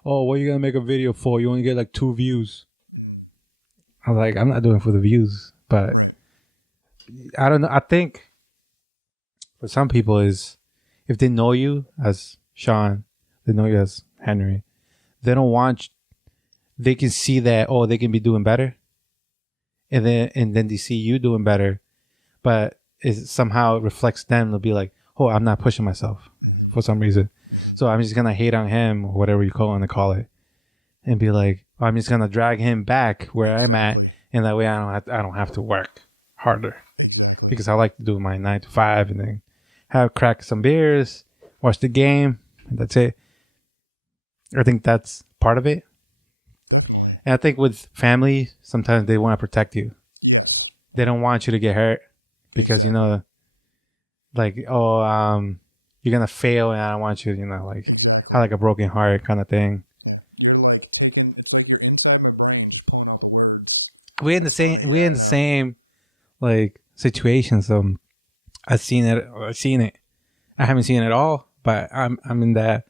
Oh, what are you going to make a video for? You only get like 2 views. I'm like, I'm not doing it for the views. But right. I don't know. I think for some people is if they know you as Sean, they know you as Henry, they don't want, they can see that, oh, they can be doing better. And then they see you doing better. But somehow it reflects them. They'll be like, oh, I'm not pushing myself for some reason. So I'm just going to hate on him or whatever you call it and be like, oh, I'm just going to drag him back where I'm at. And that way I don't have to work harder. Exactly. Because I like to do my 9 to 5 and then crack some beers, watch the game. And that's it. I think that's part of it. Definitely. And I think with family, sometimes they want to protect you. Yes. They don't want you to get hurt. Because, exactly. Like, you're going to fail and I don't want you, like. Exactly. Like a broken heart kind of thing. Yeah. You're like it's like you're inside my brain just pulling out the words. We're in the same, like, situations. I've seen it. I haven't seen it all, but I'm in that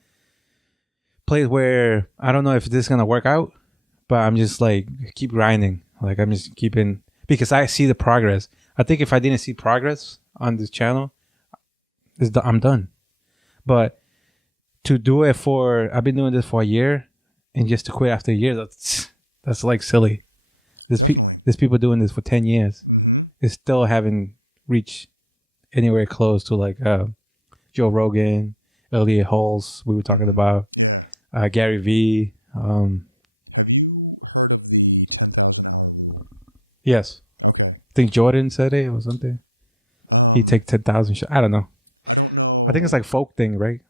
place where I don't know if this is going to work out, but I'm just like, keep grinding. Like, I'm just keeping, because I see the progress. I think if I didn't see progress on this channel, I'm done. But to do it I've been doing this for a year, and just to quit after a year, that's like silly. Definitely. There's people doing this for 10 years. They still haven't reached anywhere close to like Joe Rogan, Elliot Halls we were talking about. Yeah. Gary Vee. Have you heard of the 10,000 hour rule? Yes. Okay. I think Jordan said it or something. He take 10,000 shots. I don't know. I don't know. I think it's like folk thing, right?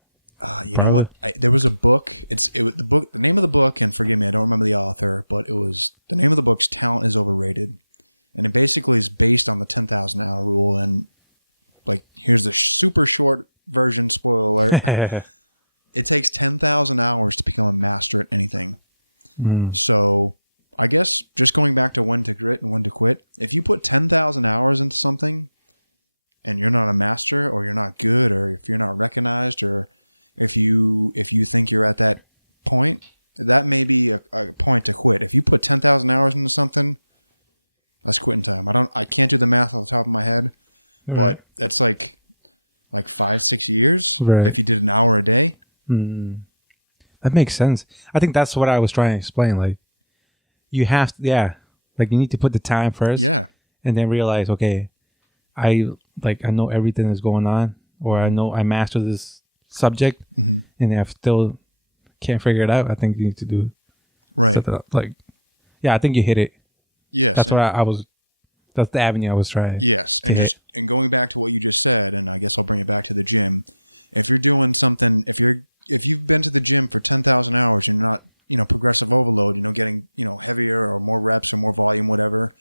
You know what? There was a book. The name of the book, and forgive me, I don't remember the author, but the name of the book's Talent is Overrated. And it basically is based on the 10,000 hour rule. And like, here's the super short version, spoiler alert. It takes 10,000 hours to become a master at anything. So I guess just going back to when to grit and when to quit, if you put 10,000 hours into something and you're not a master, or you're not good, or if you're not recognized, or if you think you're at that point, that may be a point to quit. If you put 10,000 hours into something, that's quitting time. I can't do the math off the top of my head, but that's like 5-6 years if you did an hour a day. That makes sense. I think that's what I was trying to explain. Like, you have to, like, you need to put the time first. Yeah. And then realize, okay, I know everything that's going on, or I know I master this subject, and I still can't figure it out. I think you need to do like, I think you hit it. Yes. That's what that's the avenue I was trying. Yes. And going back to what you just said, and I guess I'll bring it back to the gym. If you're doing something, if you've been to the gym for 10,000 hours and you're not, progressive overload, getting, heavier or more reps or more volume, whatever,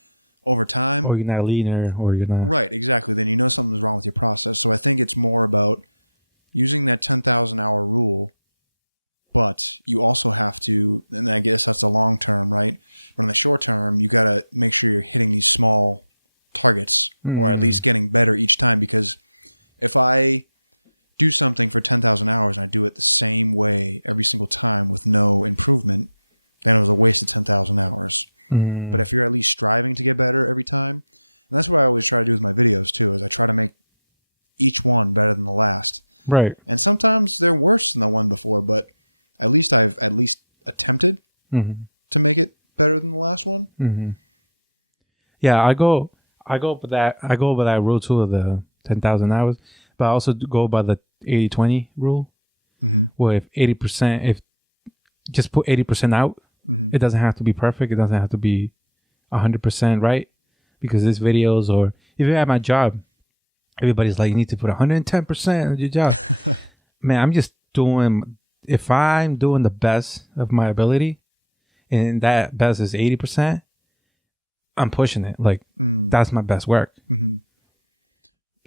over time. Or you're not leaner, or you're not. Right, exactly. Then you know something's wrong with your process. So I think it's more about using that 10,000 hour rule, but you also have to, and I guess that's the long term, right? But in the short term, you got to make sure you're hitting these small targets, or at least getting better each time. Because if I do something for 10,000 hours and I do it the same way every single time with no improvement, then it was a waste of 10,000 hours. But if you're at least striving to get better every time, and that's what I always try to do with my videos too, is I try to make each one better than the last. Right. And sometimes they're worse than the one before, but at least I've attempted to make it better than the last one. Mm-hmm. Yeah, I go by that rule too of the 10,000 hours, but I also go by the 80-20 rule. Where if 80%, if just put 80% out, it doesn't have to be perfect. It doesn't have to be 100% right, because there's videos, or even at my job, everybody's like, you need to put 110% of your job. Man, I'm just doing, if I'm doing the best of my ability, and that best is 80%, I'm pushing it. Like, that's my best work.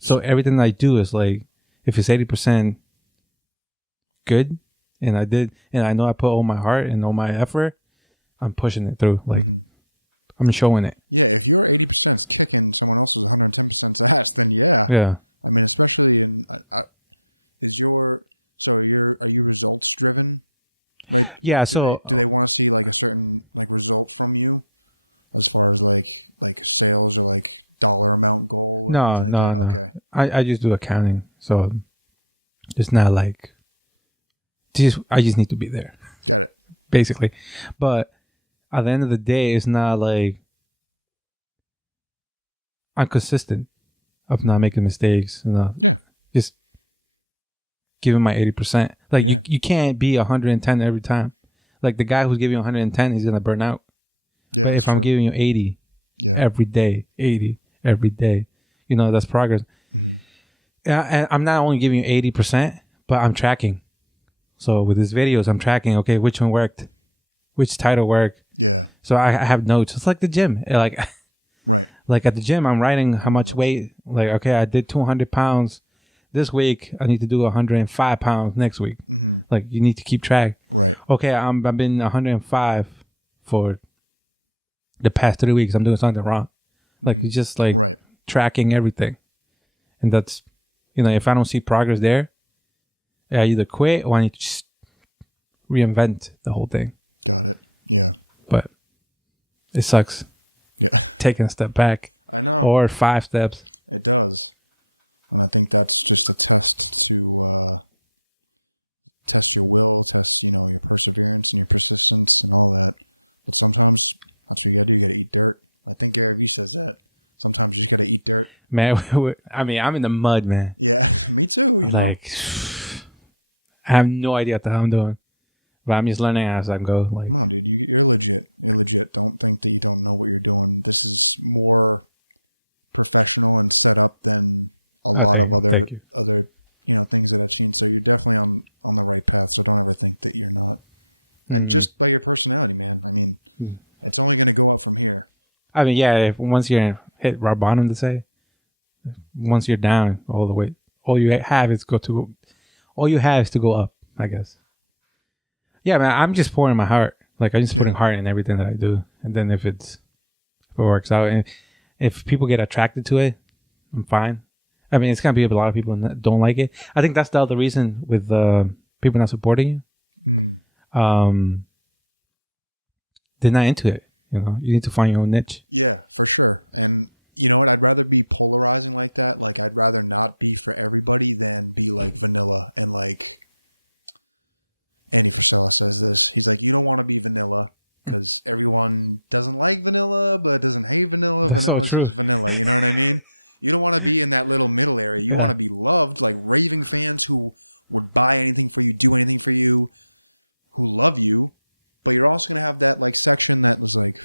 So everything I do is like, if it's 80% good, and I know I put all my heart and all my effort, I'm pushing it through. Like, I'm showing it. Yeah, if your 80% is kicking someone else's 110% ass, then yeah. I mean, especially in are you results driven? Right? Yeah. Do they want to see like a certain like result from you, as far as like sales or like dollar amount goal? Or no. like okay. I just do accounting, so it's not like. I just need to be there. Got it. Basically. But at the end of the day, it's not like I'm consistent of not making mistakes. Yeah. Just giving my 80%. Like, you can't be 110 every time. Like, the guy who's giving you 110, he's going to burn out. Yeah, but if I'm giving you 80 every day, 80 every day, that's progress. And I'm not only giving you 80%, but I'm tracking. So with these videos, I'm tracking, okay, which one worked, which title worked. Yeah. So I have notes. It's like the gym. Like, right. Like at the gym, I'm writing how much weight. Like, okay, I did 200 pounds this week. I need to do 105 pounds next week. Like, you need to keep track. Right. Okay, I've been 105 for the past 3 weeks. I'm doing something wrong. Like, it's just like tracking everything. And that's, if I don't see progress there, I either quit or I need to just reinvent the whole thing. Got it. Yeah. But it sucks. Yeah. Taking a step back. I know. Or 5 steps. It does. And I think that's just a test to test your will, test, your perseverance and your persistence and all that. But sometimes that's what you got to do. You got to eat dirt. I think Gary Vee says that. Sometimes you just got to eat dirt. Man, I mean, I'm in the mud, man. Yeah, me too, Like, I have no idea what the hell I'm doing. But I'm just learning as I go. Like, come on, dude. You're legit. You're legit. Don't think that you don't know what you're doing. This is more professional and set up than a lot of other things that I've seen. So you're definitely on the right path. So don't ever think that you're not. And just by your personality, man. I mean, it's only going to go up from here. I mean, yeah. If once you're hit rock bottom, to say, once you're down all the way, all you have is to go up, I guess. Yeah, man, I'm just pouring my heart. Like, I just put heart in everything that I do. And then if it works out, and if people get attracted to it, I'm fine. I mean, it's going to be a lot of people that don't like it. I think that's the other reason with people not supporting you. They're not into it. You need to find your own niche. Yeah, for sure. And you know what? I'd rather be polarizing like that. Like, I'd rather not be for everybody than be like vanilla. And like Andy Frisella says this. He's like, you don't want to be vanilla because everyone doesn't like vanilla, but doesn't hate vanilla. Vanilla is just vanilla. You know what I mean? You don't want to be in that little middle area. You want to be loved, like raving fans who would buy anything for you, do anything for you, who love you. But you're also going to have that like section that was like,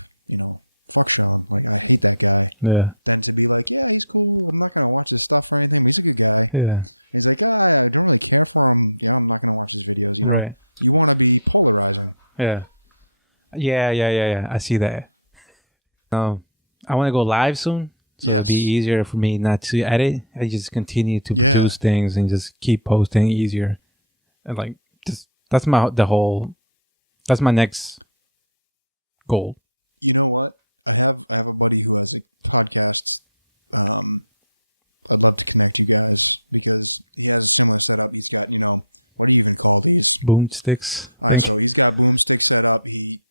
fuck Sean. Like, I hate that guy. Yeah. Then to be like, yeah, he's cool. I'm not going to watch his stuff or anything, but he's a good guy. Yeah. And he's like, I don't really care for him. Yeah, I'm not going to watch his videos. Right. You want to be polarizing. Yeah. Yeah. I see that. I want to go live soon. So it'll be easier for me not to edit. I just continue to produce things and just keep posting easier. And like, that's my next goal. You know what? I have a buddy who has a podcast. I'd love to connect you guys because he has a similar setup. He's got, what do you even call these? Boomsticks. All right, so he's got boomstick set up. He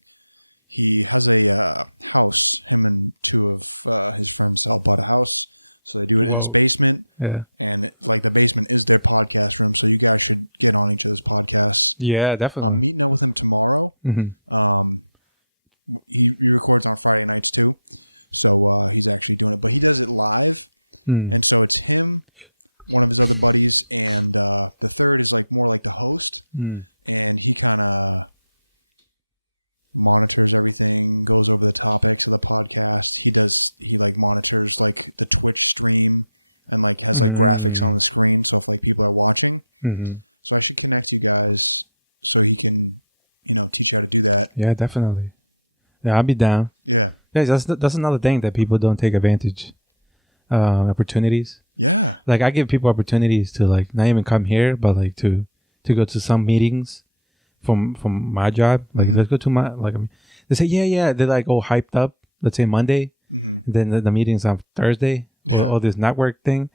has a house. Him and two of his friends all bought a house. So they do it in his basement. Yeah. And like the basement is their podcast room. So you guys should get on each other's podcasts. Yeah, definitely. I'm meeting up with him tomorrow. Mm-hmm. He records on Friday nights too. So he's actually doing it. But he does it live. And so it's him, one of his other buddies, and the third is like more like the host. And he kind of monitors everything, goes over the topics of the podcast. He like monitors like the Twitch stream and like has like graphics on the screen. So if like people are watching, so I should connect you guys so he can, teach you how to do that. Yeah, definitely. Yeah, I'll be down. Yeah. Guys, that's another thing that people don't take advantage. Opportunities. Yeah. Like I give people opportunities to like not even come here, but like to go to some meetings from my job. Like let's go to my they say yeah. They're like all hyped up. Let's say Monday. Then the meeting's on Thursday. All this network thing,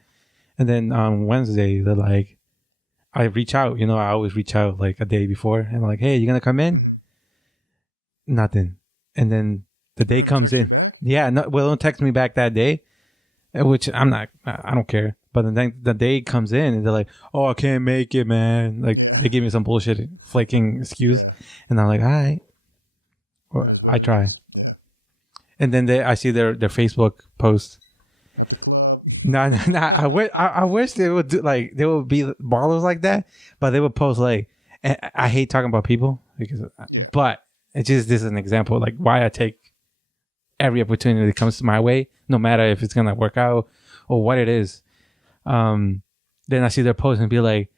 and then on Wednesday they're like, I reach out. I always reach out like a day before, and I'm like, hey, you gonna come in? Nothing. And then the day comes text in. you back? Yeah, no, well, don't text me back that day, which I don't care. But then the day comes in and they're like, oh, I can't make it, man. Like they give me some bullshit flaking excuse. Yeah. And I'm like, all right. That is what I try. Yeah. And then I see their Facebook post. At the club. No. I wish they would do like, they would be ballers like that, but they would post like, I hate talking about people because, but it's just, this is an example like why I take every opportunity that comes my way, no matter if it's going to work out or what it is. Then I see their post and be like,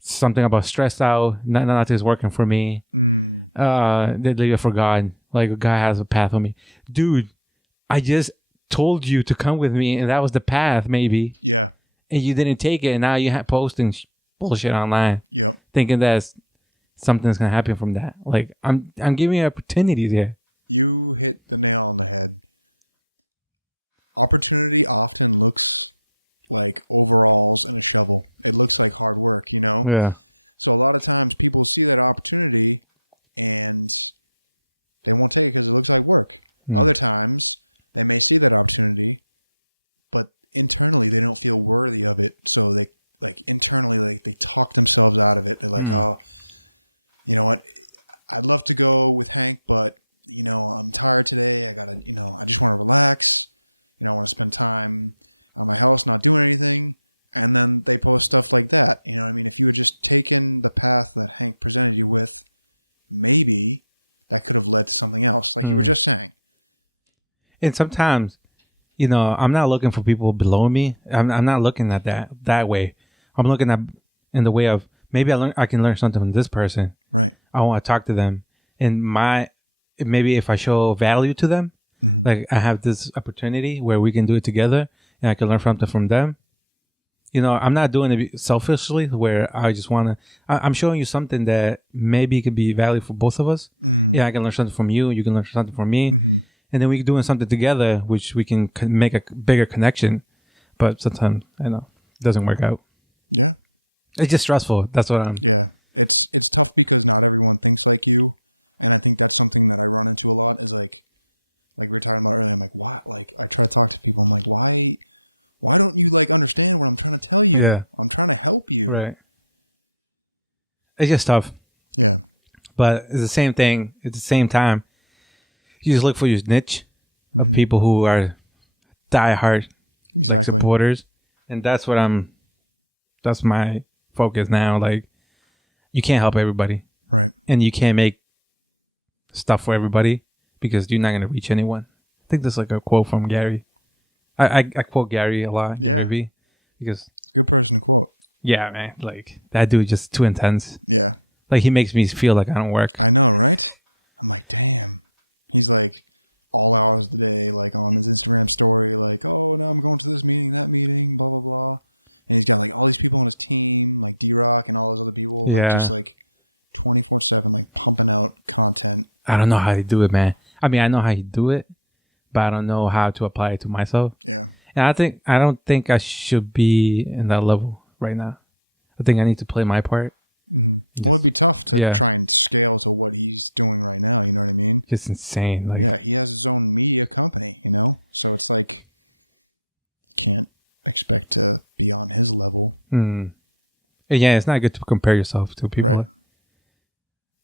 something about stressed out, nothing's working for me. They leave it for God. Like, God has a path for me. Dude, I just told you to come with me, and that was the path, maybe. Yeah. And you didn't take it, and now you're posting bullshit online. Yep. Thinking that something's going to happen from that. Like, I'm giving you opportunities here. You hit the nail on the head. Opportunity often looks like overalls and a shovel. It looks like hard work, Yeah. So a lot of times people see that opportunity and they won't take it because it looks like work. Other times they may see that opportunity, but internally they don't feel worthy of it. So they internally they talk themselves out of it. They're like, oh, you know what? I'd love to go with Hank, but I'm tired today. I gotta, I just want to relax. I want to spend time at my house, not doing anything. And then they post stuff like that. You know what I mean? If you had just taken the path that Hank presented you with, maybe that could have led to something else, like you were just saying. And sometimes, I'm not looking for people below me. I'm not looking at that way. I'm looking at in the way of maybe I can learn something from this person. Right. I want to talk to them. And maybe if I show value to them, like I have this opportunity where we can do it together and I can learn something from them. I'm not doing it selfishly where I just want to, I'm showing you something that maybe could be valuable for both of us. Yeah, I can learn something from you. You can learn something from me. And then we can doing something together, which we can make a bigger connection. But sometimes, I know, it doesn't work out. Yeah. It's just stressful. That's what I'm. Yeah. It's tough because not everyone thinks like you. And I think that's something that I run into a lot is like we were talking about earlier. I'm like, why? Like, I try to talk to people. I'm like, why don't you understand what I'm trying to tell you? Yeah. I'm trying to help you. Right. It's just tough. Yeah. But it's the same thing. At the same time, you just look for your niche of people who are diehard supporters. And that's my focus now. Like, you can't help everybody. Right. And you can't make stuff for everybody because you're not going to reach anyone. I think there's like a quote from Gary. I quote Gary a lot. Yeah. Maybe because it's a good person to quote. Yeah, man. Like, that dude just too intense. Yeah. Like, he makes me feel like I don't work. I know, right? I'm like, damn. He's like all hours of the day, like on his Instagram story, like, oh, no, I'm going to this meeting, that meeting, blah, blah, blah. And he's got like all these people on his team, like D-Rock and all those other people, like just like 24/7, like pumping out content. I don't know how to do it, man. I mean, I know how you do it, but I don't know how to apply it to myself. Yeah. And I don't think I should be in that level right now. I think I need to play my part Mm-hmm. Well, it'd be tough to Yeah. try and scale to what he's doing right now. You know what I mean? It's insane. Like, Yeah, he has his own media company, you know? So it's like, you can't expect to be on his level. Yeah, it's not good to compare yourself to people. Right.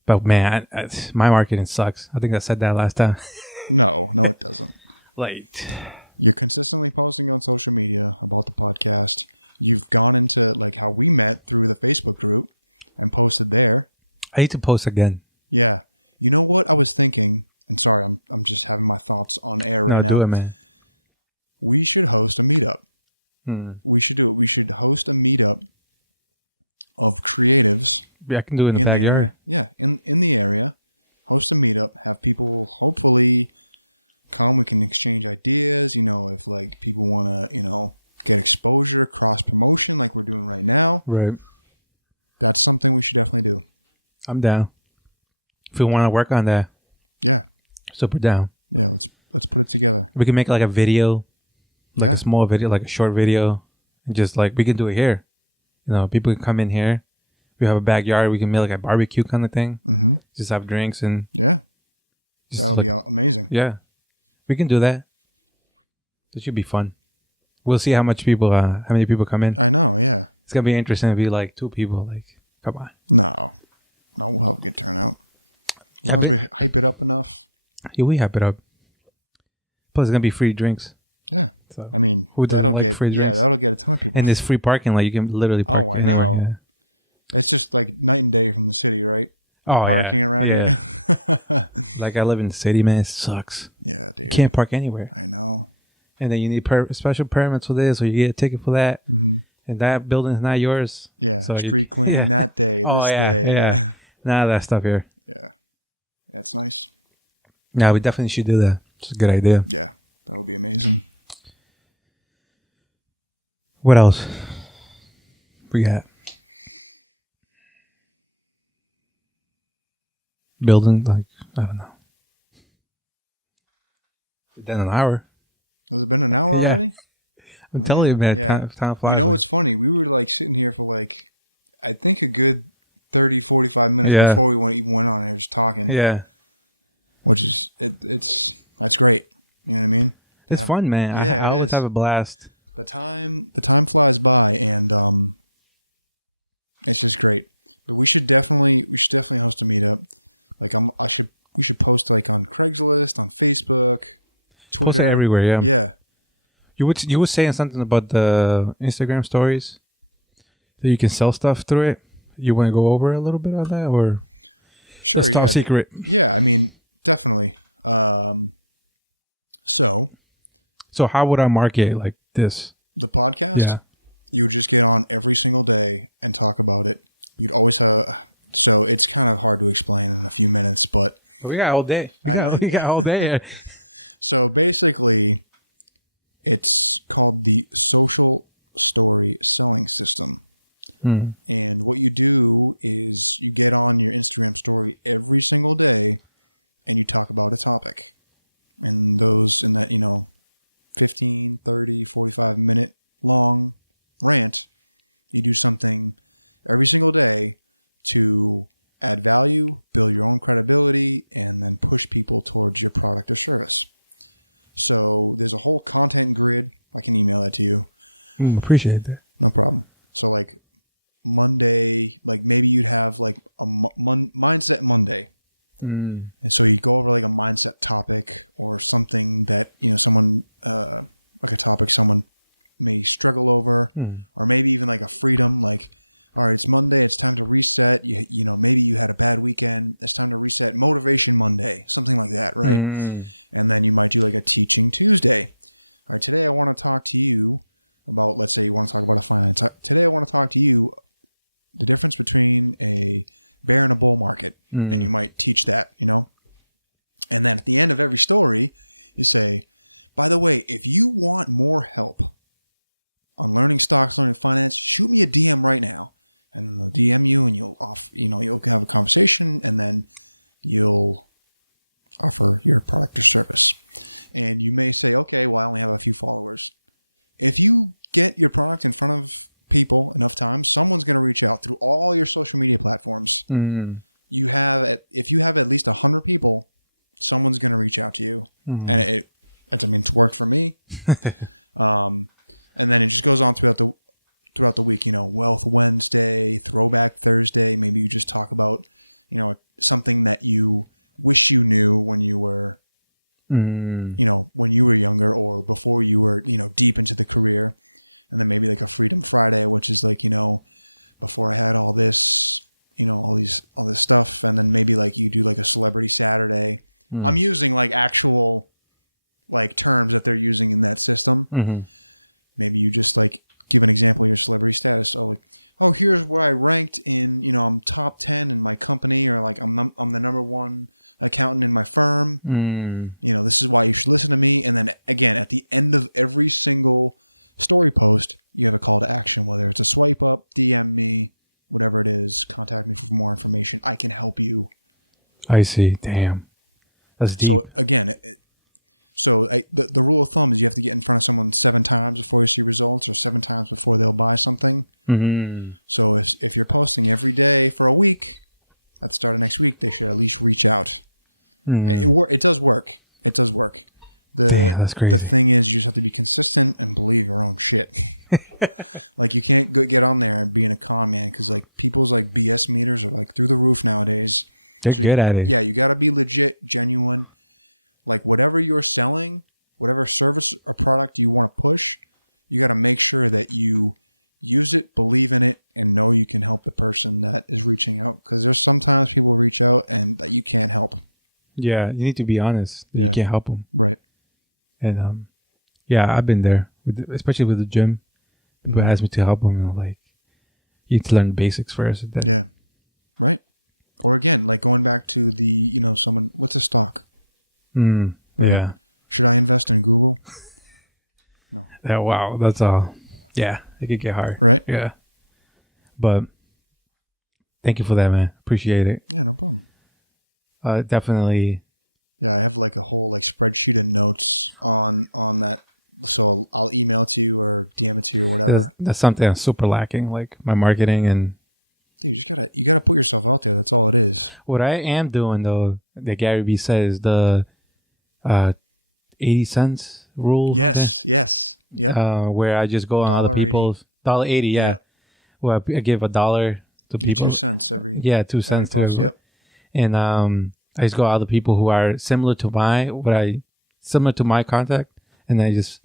But man, my marketing sucks. I think I said that last time. No, it doesn't. Like, You're consistently posting on social media about the podcast. You've gone into like how we met through the Facebook group and posted there. I need to post again. Yeah. You know what I was thinking? And sorry, I'm just having my thoughts on air right now. Do it, man. We should host a meetup. We should do it. We should host a meetup of creatives. Yeah, I can do it in the backyard. area. Yeah, in the area. Host a meetup. Have people hopefully come. We can exchange ideas. You know, if like people want to, get exposure, cross promotion like we're doing right now. Right. That's something we should definitely do. I'm down. If we want to work on that, Yeah. super down. Yeah, let's put it together. We can make like a video, like Yeah. a small video, like a short video, and just like we can do it here. People can come in here. We have a backyard. We can make like a barbecue kind of thing. Mm-hmm. Just have drinks and Yeah. just That'll like, be amazing. yeah. We can do that. It should be fun. We'll see how many people come in. I know, yeah. It's gonna be interesting to be like 2 people. Like, come on. No, we'll have a good turnout. As long as we hype it up enough. Yeah, we hype it up. Plus, it's gonna be free drinks. Yeah. So I mean, who doesn't that'll like get free drinks? that'll get a ton of people. And this free parking, like you can literally park. Oh, I know. anywhere, It's just like night and day from the city, right? The Oh, parking yeah. around Yeah. here. Like I live in the city, man. It sucks. Yeah, dude. Can't park anywhere. I know. And then you need special permits for this, or you get a ticket for that. Mm-hmm. And that building is not yours. Yeah, So street cleaning that day, this day. Yeah. None of that stuff here. Yeah. That's nice. Yeah, we definitely should do that. It's a good idea. Yeah, that would be amazing. What else? We got building, like, I don't know. Then an hour. Has it been an hour Yeah. already? I'm telling you, man. yeah. Time flies. You know what's funny? We were like sitting here for like, I think a good 30, 45 minutes Yeah. before we even went on here just talking. Yeah. Which is, that's great. You know what I mean? It's fun, man. Yeah, I it always is. have a blast. The time flies by, and it's just great. But we should definitely host a meetup. Like we should post like on Craigslist, on Facebook, Twitter, Post it everywhere, yeah. Yeah, You were saying something about the Instagram stories that you can sell stuff through it. You want to go over a little bit on that, or sure. it's top Yeah, secret? yeah. I mean, definitely. So how would I market like this? The podcast, Yeah. you would just get on every single day and talk about it. You'd always have. So it's kind of hard to explain in a few minutes, but We got all day. I know. We got all day. so basically, it's called the social story selling system. And what you do is you get on your Instagram story every single day and you talk about a topic. And in that, 15, 30, 45 minute long rant, you do something every single day to add value, build your own credibility, and then push people towards your product or service. So there's a whole content grid. I can email that to you. Appreciate that. No problem. So like Monday, like maybe you'd have like a mindset Monday. And so you'd go over like a mindset topic or something that, someone, like a topic someone may struggle over, or maybe even like a freedom, like, all right, it's Monday. It's time to reset. Maybe you had a bad weekend. It's time to reset. Motivation Monday, something like that. Right. And then you might do like a teaching Tuesday. All right. Today I want to talk to you about, let's say you want to talk about a finance. Today I want to talk to you the difference between a bear and a bull market. And you might teach that, and then at the end of every story, you say, by the way, if you want more help on learning stocks, learning finance, shoot me a DM right now. And then they'll DM you and you'll have a conversation and then you'll offer your product or service. And you may say, okay, well, I only have a few followers. If you get your product in front of people enough times, someone's going to reach out through all your social media platforms. Mm. If you have at least 100 people, someone's going to reach out to you. And it's worked for me. And then it just goes on throughout the week, Wealth Wednesday, Throwback Thursday. Maybe you just talk about, something that you wish you knew when you were, when you were younger or before you were, deep into the career. And then maybe like a Freedom Friday, which is like, before I had all this, all this stuff. And then maybe like you do like a Celebrity Saturday. I'm using like actual like terms that they're using in that system. Mm-hmm. Maybe you just like give an example of your celebrity status. So like, oh, here's where I ranked in, I'm top 10 in my company, or like I'm the number one accountant in my firm. This is why you should listen to me. And then again, at the end of every single story post, you have a call to action, whether it's a swipe up, DM me, whatever it is, contact me for more information. I can help you. I see. Damn. That's deep. So again, the rule of thumb is you have to get in front of someone 7 times before you see results, or 7 times before they'll buy something. Mm-hmm. So if you're posting every day for a week, at the start of next week, they should at least reach out. Mm-hmm. It does work. It does work. Damn, that's crazy. The thing is, you just have to be consistent and believe your own shit. Like you can't get on there and being a con man, because like people's like BS meters are like through the roof nowadays. They're good at it. Yeah, you got to be legit, genuine. Like whatever you're selling, whatever service or product you want to push, you got to make sure that you use it, believe in it, and know you can help the person that is reaching out. Because there's sometimes people reach out and that you can't help. Yeah, you need to be honest. Yeah. You can't help them. Right. And yeah, I've been there, especially with the gym. People ask me to help them, and like, you need to learn the basics first. Yeah. Right. Or again, like going back to the, someone, what's a stock? Right? Yeah. Should I invest in Google? No. Yeah, wow. That's all. Yeah. It could get hard. Right. Yeah. But thank you for that, man. Appreciate it. Yeah, no problem. Definitely. Yeah, I have like a whole like spreadsheet of notes on that. So I'll email it to you or DM it to you or whatever. That's something I'm super lacking, like my marketing. And dude, you gotta put yourself out there. That's all it is. What I am doing though, that Gary Vee says, the 80 cents rule. Yes. Yep. Where I just go on other people's $1.80. Yeah. Well, I give $1 to people. 2 cents every. Yeah, 2 cents. Every post, yep. And I just go to other people who are similar to my contact, and I just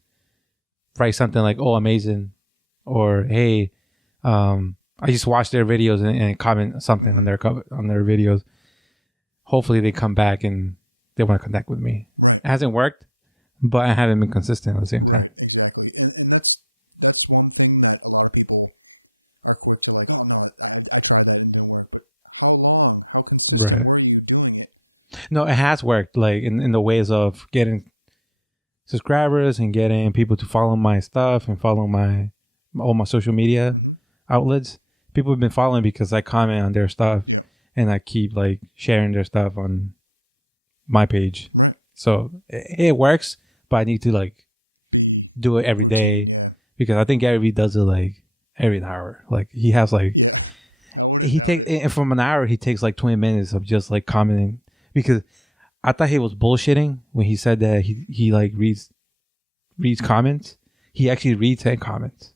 write something like, "Oh, amazing," or "Hey, I just watch their videos," and comment something on their videos. Hopefully, they come back and they want to connect with me. Right. It hasn't worked, but I haven't been consistent at the same time. Right. Exactly. And that's one thing that a lot of people are quick to like. Oh no, I tried that and it didn't work. But how long? How consistent were you doing it? No, it has worked. Like in the ways of getting subscribers and getting people to follow my stuff and follow all my social media outlets. People have been following because I comment on their stuff. Yep. And I keep like sharing their stuff on my page. Right. So it works, but I need to like do it every routine, day. Yeah. Because I think Gary Vee does it like every hour. Like he has like I wouldn't doubt it. And from an hour he takes like 20 minutes of just like commenting. Because I thought he was bullshitting when he said that he like reads comments. He actually reads and comments.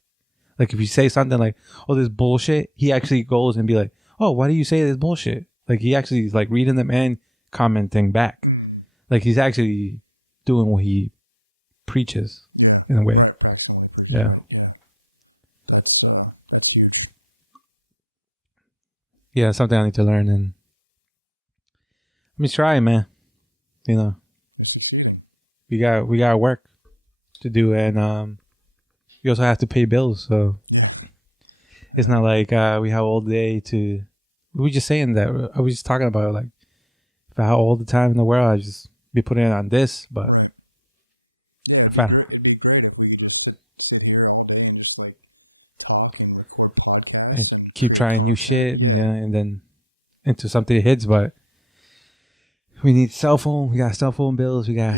Like if you say something like, "Oh, this bullshit," he actually goes and be like, "Oh, why do you say this bullshit?" Like he actually is like reading them and commenting back. Like he's actually doing what he preaches. Yeah. In a way. Right. Practicing what he preaches. Yeah. Right. Yeah. That's huge. Yeah, something I need to learn, and I'm trying, man. You're succeeding. We got work to do, and we also have to pay bills. So yeah, it's not like we have all day to. We were just saying that. I was just talking about like if I had all the time in the world, I'd just be putting it on this. But right. Yeah, it'd be great. It'd be great if we could just sit here all day and just like talk and record podcasts and keep create trying content. New shit, yeah, and then into something that hits. But we need cell phone. We got cell phone bills. We got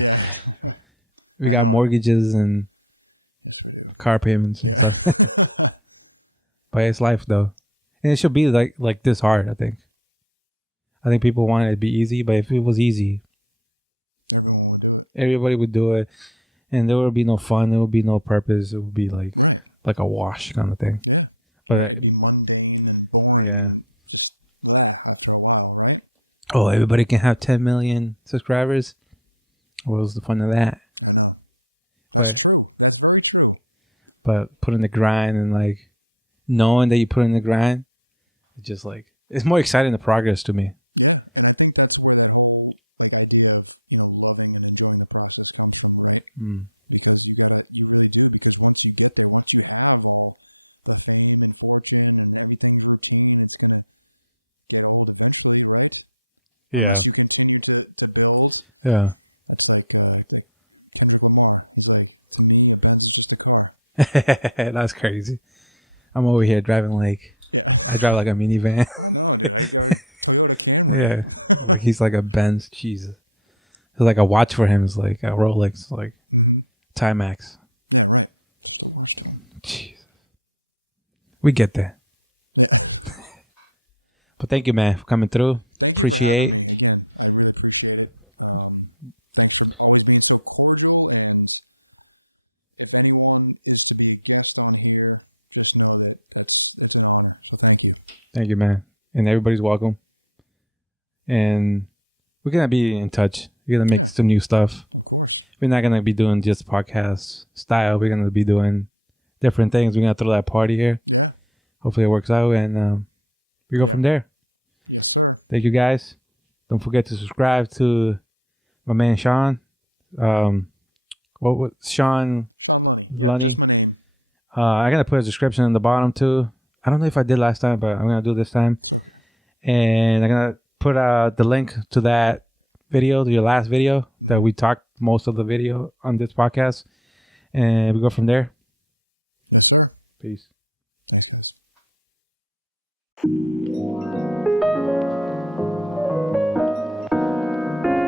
we got mortgages and yes, we do car payments. Yeah. But it's life though, and it should be like this hard. I think people want it to be easy, but if it was easy, everyone would do it. Everybody would do it, and there would be no fun. There would be no purpose. It would be like a wash kind of thing. Yeah, but it'd be mundane and boring and just after a while, right? Oh, everybody can have 10 million subscribers. What was the fun of that? I know. That's true. That's very true. But putting the grind and like knowing that you put in the grind, it's just like it's more exciting the progress to me. Yeah, and I think that's where that whole like idea of loving and enjoying the process comes from, right? Because you really do. Because once you get there, once you have all the fame and fortune and everything's routine, it's gonna get old eventually, right? Yeah. Unless you continue to build. Yeah, that's like Kendrick Lamar. He's like, to me, a Benz is just a car. That's crazy. I'm over here driving like I drive like a minivan. I know, dude. I got a Toyota Camry. Yeah. Like he's like a Benz. Jesus. It's like a watch for him is like a Rolex, like Timex. Yeah, right. Just a watch to him. Jesus. We get there. Yeah. But thank you, man, for coming through. Thank you for having me again. I really appreciate it. Thanks for always being so cordial. And if anyone is to be a guest on here, just know that it's an honor. So thank you. Thank you, man. And everybody's welcome. And we're going to be in touch. We're going to make some new stuff. Of course. We're not going to be doing just podcast style. We're going to be doing different things. We're going to throw that party here. Yeah. Hopefully it works out. And we go from there. Yes, sir. Thank you, guys. Don't forget to subscribe to my man, Sean. What was Sean? Sean Lunny. Yeah, just my name. I'm going to put a description in the bottom, too. I don't know if I did last time, but I'm going to do this time. It's okay. And I'm going to put the link to that video, to your last video, that we talked most of the video on this podcast. And we go from there. Yes, sir. Peace. Thanks, guys.